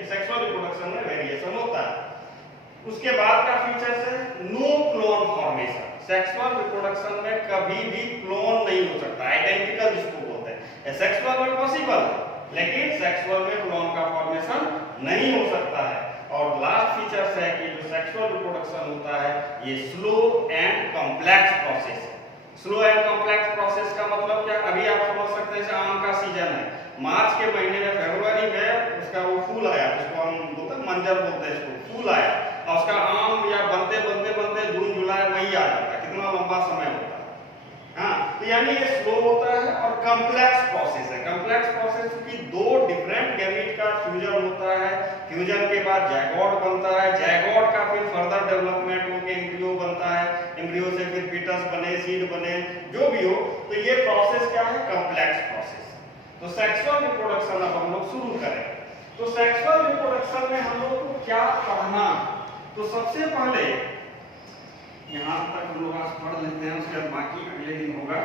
सेक्सुअल रिप्रोडक्शन में वेरिएशन होता है। उसके बाद का फीचर्स है no clone formation. Sexual reproduction में कभी भी क्लोन नहीं हो सकता, आइडेंटिकल जिसको बोलते हैं। सेक्सुअल में पॉसिबल है, लेकिन सेक्सुअल में क्लोन का फॉर्मेशन नहीं हो सकता है। और लास्ट फीचर्स है कि जो सेक्सुअल रिप्रोडक्शन होता है ये स्लो एंड कॉम्प्लेक्स प्रोसेस है। स्लो एंड कॉम्प्लेक्स प्रोसेस का मतलब क्या, अभी आप समझ सकते हैं आम का सीजन है, मार्च के महीने में, फरवरी में उसका वो फूल आया, जिसको हम बोलते हैं मंजर बोलते हैं, इसको फूल आया, और उसका आम या बनते बनते बनते जून जुलाई मई आ जाता है, कितना लंबा समय होता है। हाँ, तो यानी ये स्लो होता है और कॉम्प्लेक्स प्रोसेस है। कॉम्प्लेक्स प्रोसेस की 2 डिफरेंट गैमीट का फ्यूजन होता है, फ्यूजन के बाद जायगोट बनता है, जायगोट का फिर फर्दर डेवलपमेंट होकर एम्ब्रियो बनता है, एम्ब्रियो से फिर फीटस बने, सीड बने, जो भी हो, तो ये प्रोसेस क्या है, कॉम्प्लेक्स प्रोसेस। तो सेक्सुअल रिप्रोडक्शन अब हम लोग शुरू करें। तो सेक्सुअल रिप्रोडक्शन में हम लोग को क्या पढ़ना, तो सबसे पहले यहाँ तक हम लोग आज पढ़ लेते हैं, उसके बाद बाकी अगले दिन होगा।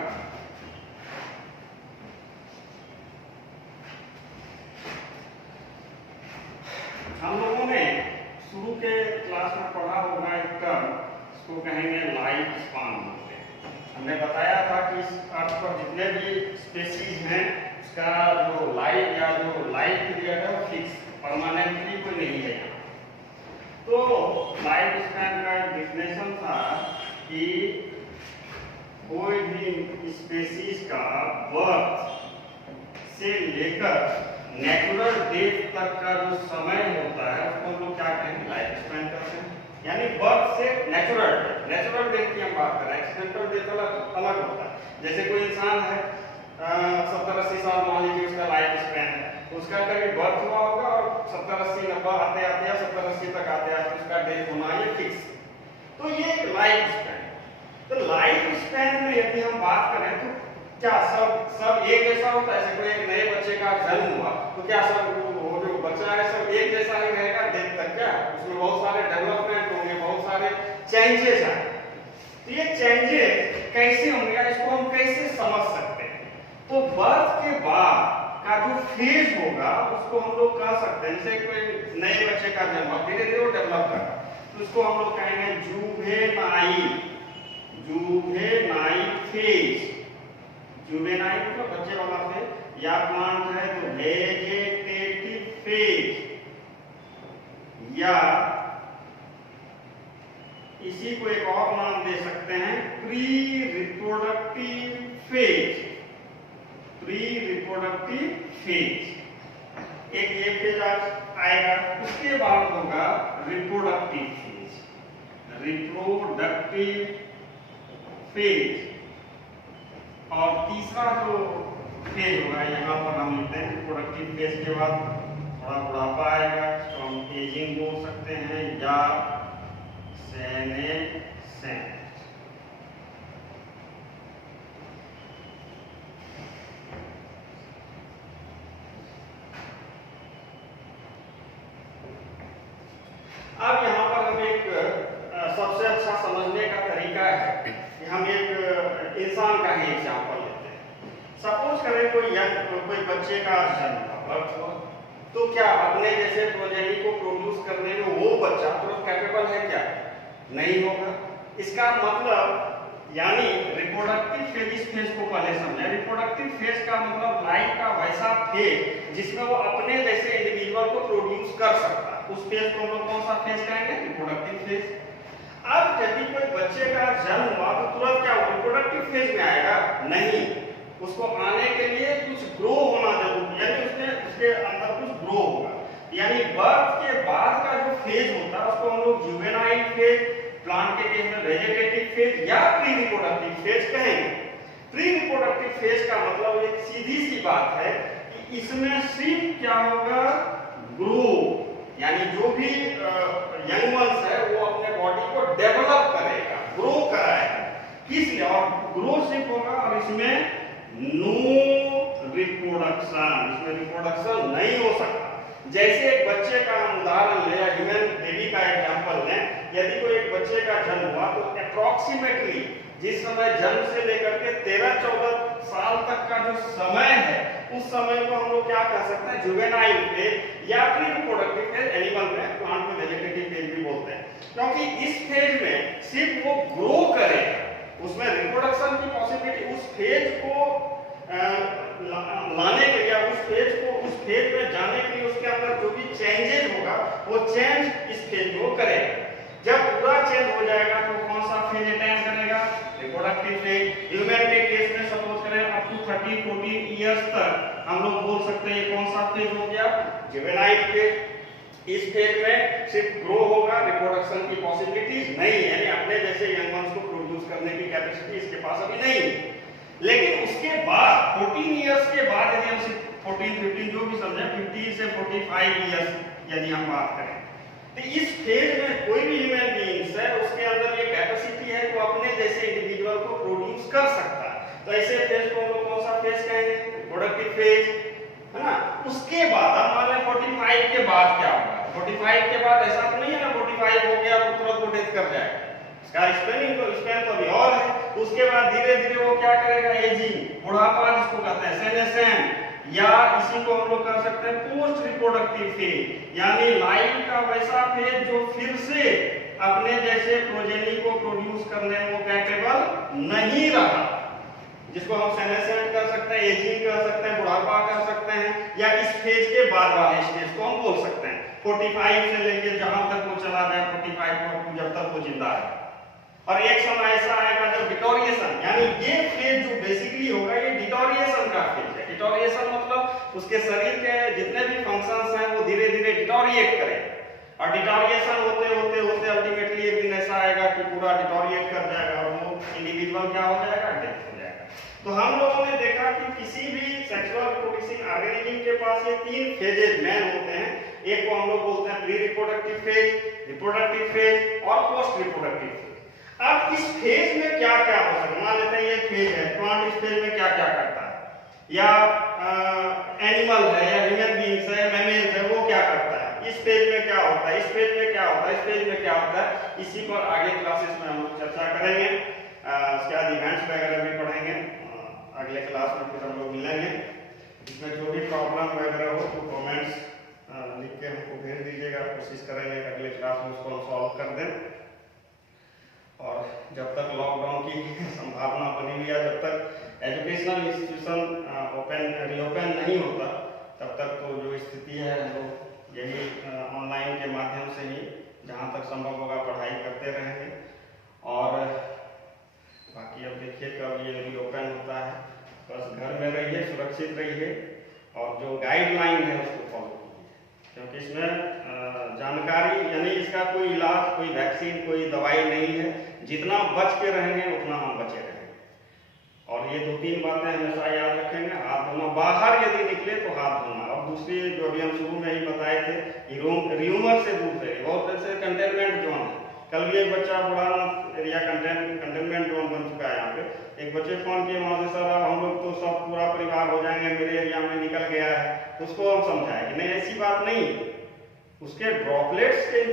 हम लोगों ने शुरू के क्लास में पढ़ा होगा एक टर्म, इसको कहेंगे लाइफ स्पान बोलते हैं। हमने बताया था कि इस अर्थ पर जितने भी स्पेसीज हैं उसका जो लाइफ या जो लाइफ पीरियड है वो फिक्स, परमानेंटली कोई नहीं है। तो लाइफ स्पैन का एक डेफिनेशन था कि कोई भी स्पेसीज का बर्थ से लेकर नेचुरल डेथ तक का जो समय होता है उसको हम लोग क्या कहेंगे, लाइफ स्पैन कहते हैं। यानी बर्थ से नेचुरल डेथ की हम बात कर रहे हैं, एक्सीडेंटल डेथ अलग होता है। जैसे कोई इंसान है 70-80 साल, मान लीजिए उसका लाइफ स्पैन है, उसका कभी बर्थ हुआ होगा और 70-80-90 आते आते या 70-80 तक आते आते उसका डेथ होना ये फिक्स। तो ये लाइफ स्पैन। तो लाइफ स्पैन में यदि हम बात करें तो क्या सब एक जैसा होता है? जैसे कोई एक नए बच्चे का जन्म हुआ तो क्या सब वो जो बच्चा है सब एक जैसा ही रहेगा डेथ तक? क्या उसमें बहुत सारे डेवलपमेंट होंगे, बहुत सारे चेंजेस आए। तो ये चेंजेस कैसे होंगे, इसको हम कैसे समझ सकते हैं? तो बर्थ के बाद का जो फेज होगा उसको हम लोग कह सकते हैं, जैसे कोई नए बच्चे का जन्म धीरे धीरे वो डेवलप कर रहा है तो उसको हम लोग कहेंगे जुवेनाइल फेज। जुवेनाइल मतलब बच्चे वाला फेज, या प्लांट है तो वेजेटेटिव फेज, या इसी को एक और नाम दे सकते हैं pre reproductive phase. Pre reproductive phase एक ये फेज आएगा, उसके बाद होगा रिप्रोडक्टिव फेज। रिप्रोडक्टिव फेज और तीसरा जो फेज होगा यहाँ पर हम लिखते हैं रिप्रोडक्टिव फेज के बाद थोड़ा बुढ़ापा आएगा तो हम एजिंग बोल सकते हैं या सेनेसेंस। अब यहाँ पर हम एक सबसे अच्छा समझने का तरीका है कि हम एक इंसान का ही एग्जाम्पल लेते हैं। सपोज करें कोई बच्चे का जन्म हुआ तो क्या अपने जैसे प्रोजेनी को प्रोड्यूस करने में वो बच्चा तो कैपेबल है क्या? नहीं होगा। इसका मतलब यानी रिप्रोडक्टिव फेज, इस फेज को पहले समझे। रिप्रोडक्टिव फेज का मतलब लाइफ का वैसा फेज जिसमें वो अपने जैसे इंडिविजुअल को प्रोड्यूस कर सकता है, उस फेज को हम लोग कौन सा फेज कहेंगे? Reproductive phase. अब यदि कोई बच्चे का जन्म हुआ तो तुरंत क्या रिप्रोडक्टिव फेज में आएगा? नहीं, उसको आने के लिए कुछ ग्रो होना जरूरी, यानी उसके अंदर कुछ ग्रो होगा। यानी बर्थ के बाद का जो फेज होता है उसको हम लोग जुवेनाइल फेज, प्लांट के केस में वेजेटेटिव फेज या प्री रिप्रोडक्टिव फेज कहेंगे। प्री रिप्रोडक्टिव फेज का मतलब एक सीधी सी बात है कि इसमें सिर्फ क्या होगा? ग्रो, यानी जो भी यंग वंस है वो अपने बॉडी को डेवलप करेगा, ग्रो कराएगा। किसलिए? और ग्रो सिर्फ होगा और इसमें नो रिप्रोडक्शन, इसमें रिप्रोडक्शन नहीं हो सकता। जैसे एक बच्चे का हम उदाहरण लें, ह्यूमन बेबी का एग्जांपल लें। यदि कोई एक बच्चे का जन्म हुआ तो अप्रोक्सीमेटली जिस समय जन्म से लेकर के 13-14 साल तक का जो समय है उस समय को हम लोग क्या कह सकते हैं? जुवेनाइल फेज या प्री रिप्रोडक्टिव फेज। एनिमल में, प्लांट में वेजेटेटिव फेज भी बोलते हैं, क्योंकि इस फेज में सिर्फ वो ग्रो करेगा, उसमें रिप्रोडक्शन की पॉसिबिलिटी, उस फेज को लाने के लिए, उस फेज में जाने के लिए उसके अंदर जो भी चेंजेस होगा वो चेंज इस फेज को करेगा। जब पूरा चेंज हो जाएगा तो कौन सा फेज अटेन करेगा? Reproductive phase. ह्यूमन के केस में सपोज करें अप टू 13-14 इयर्स तक हम लोग बोल सकते हैं कौन सा फेज हो गया? Juvenile phase. इस फेज में सिर्फ ग्रो होगा, रिप्रोडक्शन की पॉसिबिलिटीज नहीं है, यानी अपने जैसे यंग वंस को प्रोड्यूस करने की कैपेसिटी इसके पास अभी नहीं है। लेकिन उसके बाद 14 इयर्स के बाद यदि हम 14-15 जो भी समझे, 50 से 45 इयर्स यदि हम बात करें तो इस फेज में कोई भी ह्यूमन बीइंग्स है उसके अंदर ये कैपेसिटी है वो अपने जैसे इंडिविजुअल को प्रोड्यूस कर सकता है। तो ऐसे फेज को हम लोग कौन सा फेज कहेंगे? रिप्रोडक्टिव फेज, है ना। उसके बाद अब मान लें 45 के बाद क्या होगा? 45 के बाद ऐसा तो नहीं है ना 45 हो गया तो तुरंत वो डेथ कर जाएगा, इसका स्पेन तो अभी और है। उसके बाद धीरे धीरे वो क्या करेगा? एजिंग, बुढ़ापा जिसको कहते हैं, सेनेसेंस, या इसी को हम लोग कर सकते हैं पोस्ट रिप्रोडक्टिव फेज, यानी लाइफ का वैसा फेज जो फिर से अपने जैसे प्रोजेनी को प्रोड्यूस करने में वो कैपेबल नहीं रहा, जिसको हम सेनेसेंट कर सकते हैं, एजिंग कर सकते हैं, बुढ़ापा कर सकते हैं, या इस फेज के बाद वाले स्टेज को हम बोल सकते हैं 45 से लेकर जहां तक वो चला गया 45 को, जब तक वो जिंदा है। और एक समय ऐसा आएगा जब डिटोरिएशन, यानी ये फेज जो बेसिकली होगा ये डिटोरिएशन का फेज है। डिटोरिएशन मतलब उसके शरीर के जितने भी फंक्शंस हैं वो धीरे धीरे डिटोरिएट करें और डिटोरिएशन होते होते होते अल्टीमेटली एक दिन ऐसा आएगा कि पूरा डिटोरिएट कर जाएगा और वो इंडिविजुअल क्या हो जाएगा? डेथ हो जाएगा। तो हम लोगों ने देखा कि किसी भी सेक्सुअल रिप्रोडक्टिव ऑर्गेनिज्म के पास ये 3 फेजेस मेन होते हैं। एक को हम लोग बोलते हैं pre reproductive phase, reproductive phase और पोस्ट रिप्रोडक्टिव फेज। अब इस फेज में क्या क्या हो सकता है? मान लेते हैं ये फेज है, प्लांट इस फेज में क्या क्या करता है, या एनिमल है या ह्यूमन बीइंग्स है, मैमल्स है, वो क्या करता है, इस फेज में क्या होता है, इस फेज में क्या होता है, इस फेज में क्या होता है, इसी पर आगे क्लासेस में हम चर्चा करेंगे। इसके बाद इवेंट्स वगैरह भी पढ़ेंगे अगले क्लास में, फिर हम लोग मिलेंगे। ब्लॉक कर दें। और जब तक लॉकडाउन की संभावना बनी हुई है, जब तक एजुकेशनल इंस्टीट्यूशन रीओपन नहीं होता, तब तक तो जो स्थिति है वो यही ऑनलाइन के माध्यम से ही जहाँ तक संभव होगा पढ़ाई करते रहेंगे। और बाकी अब देखिए कब ये रीओपन होता है। बस घर में रहिए, सुरक्षित रहिए और जो गाइडलाइन है उसको फॉलो कीजिए, क्योंकि इसमें जानकारी यानी इसका कोई इलाज, कोई वैक्सीन, कोई दवाई नहीं है। जितना बच के रहेंगे उतना हम बचे रहेंगे। और ये 2-3 बातें हमेशा याद रखेंगे। हाथ धोना, बाहर यदि निकले तो हाथ धोना। और दूसरी जो अभी हम शुरू में ही बताए थे, र्यूमर से दूर रहिए। बहुत ऐसे कंटेनमेंट जोन है। कल भी एक बच्चा बुढ़ानाथ एरिया कंटेनमेंट जोन बन चुका है। यहाँ पे एक बच्चे फोन किए, वहां से सर हम लोग तो सब पूरा परिवार हो जाएंगे, मेरे एरिया में निकल गया है। उसको हम समझाएं कि नहीं, ऐसी बात नहीं। उसके ड्रॉपलेट्स के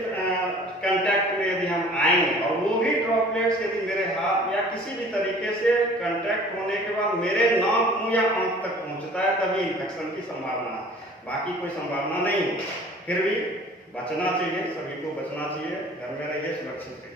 कांटेक्ट में यदि हम आएंगे और वो भी ड्रॉपलेट्स यदि मेरे हाथ या किसी भी तरीके से कांटेक्ट होने के बाद मेरे नाक, मुंह या आंख तक पहुंचता है, तभी इन्फेक्शन की संभावना है। बाकी कोई संभावना नहीं। फिर भी बचना चाहिए, सभी को बचना चाहिए। घर में रहिए, सुरक्षित रहिए।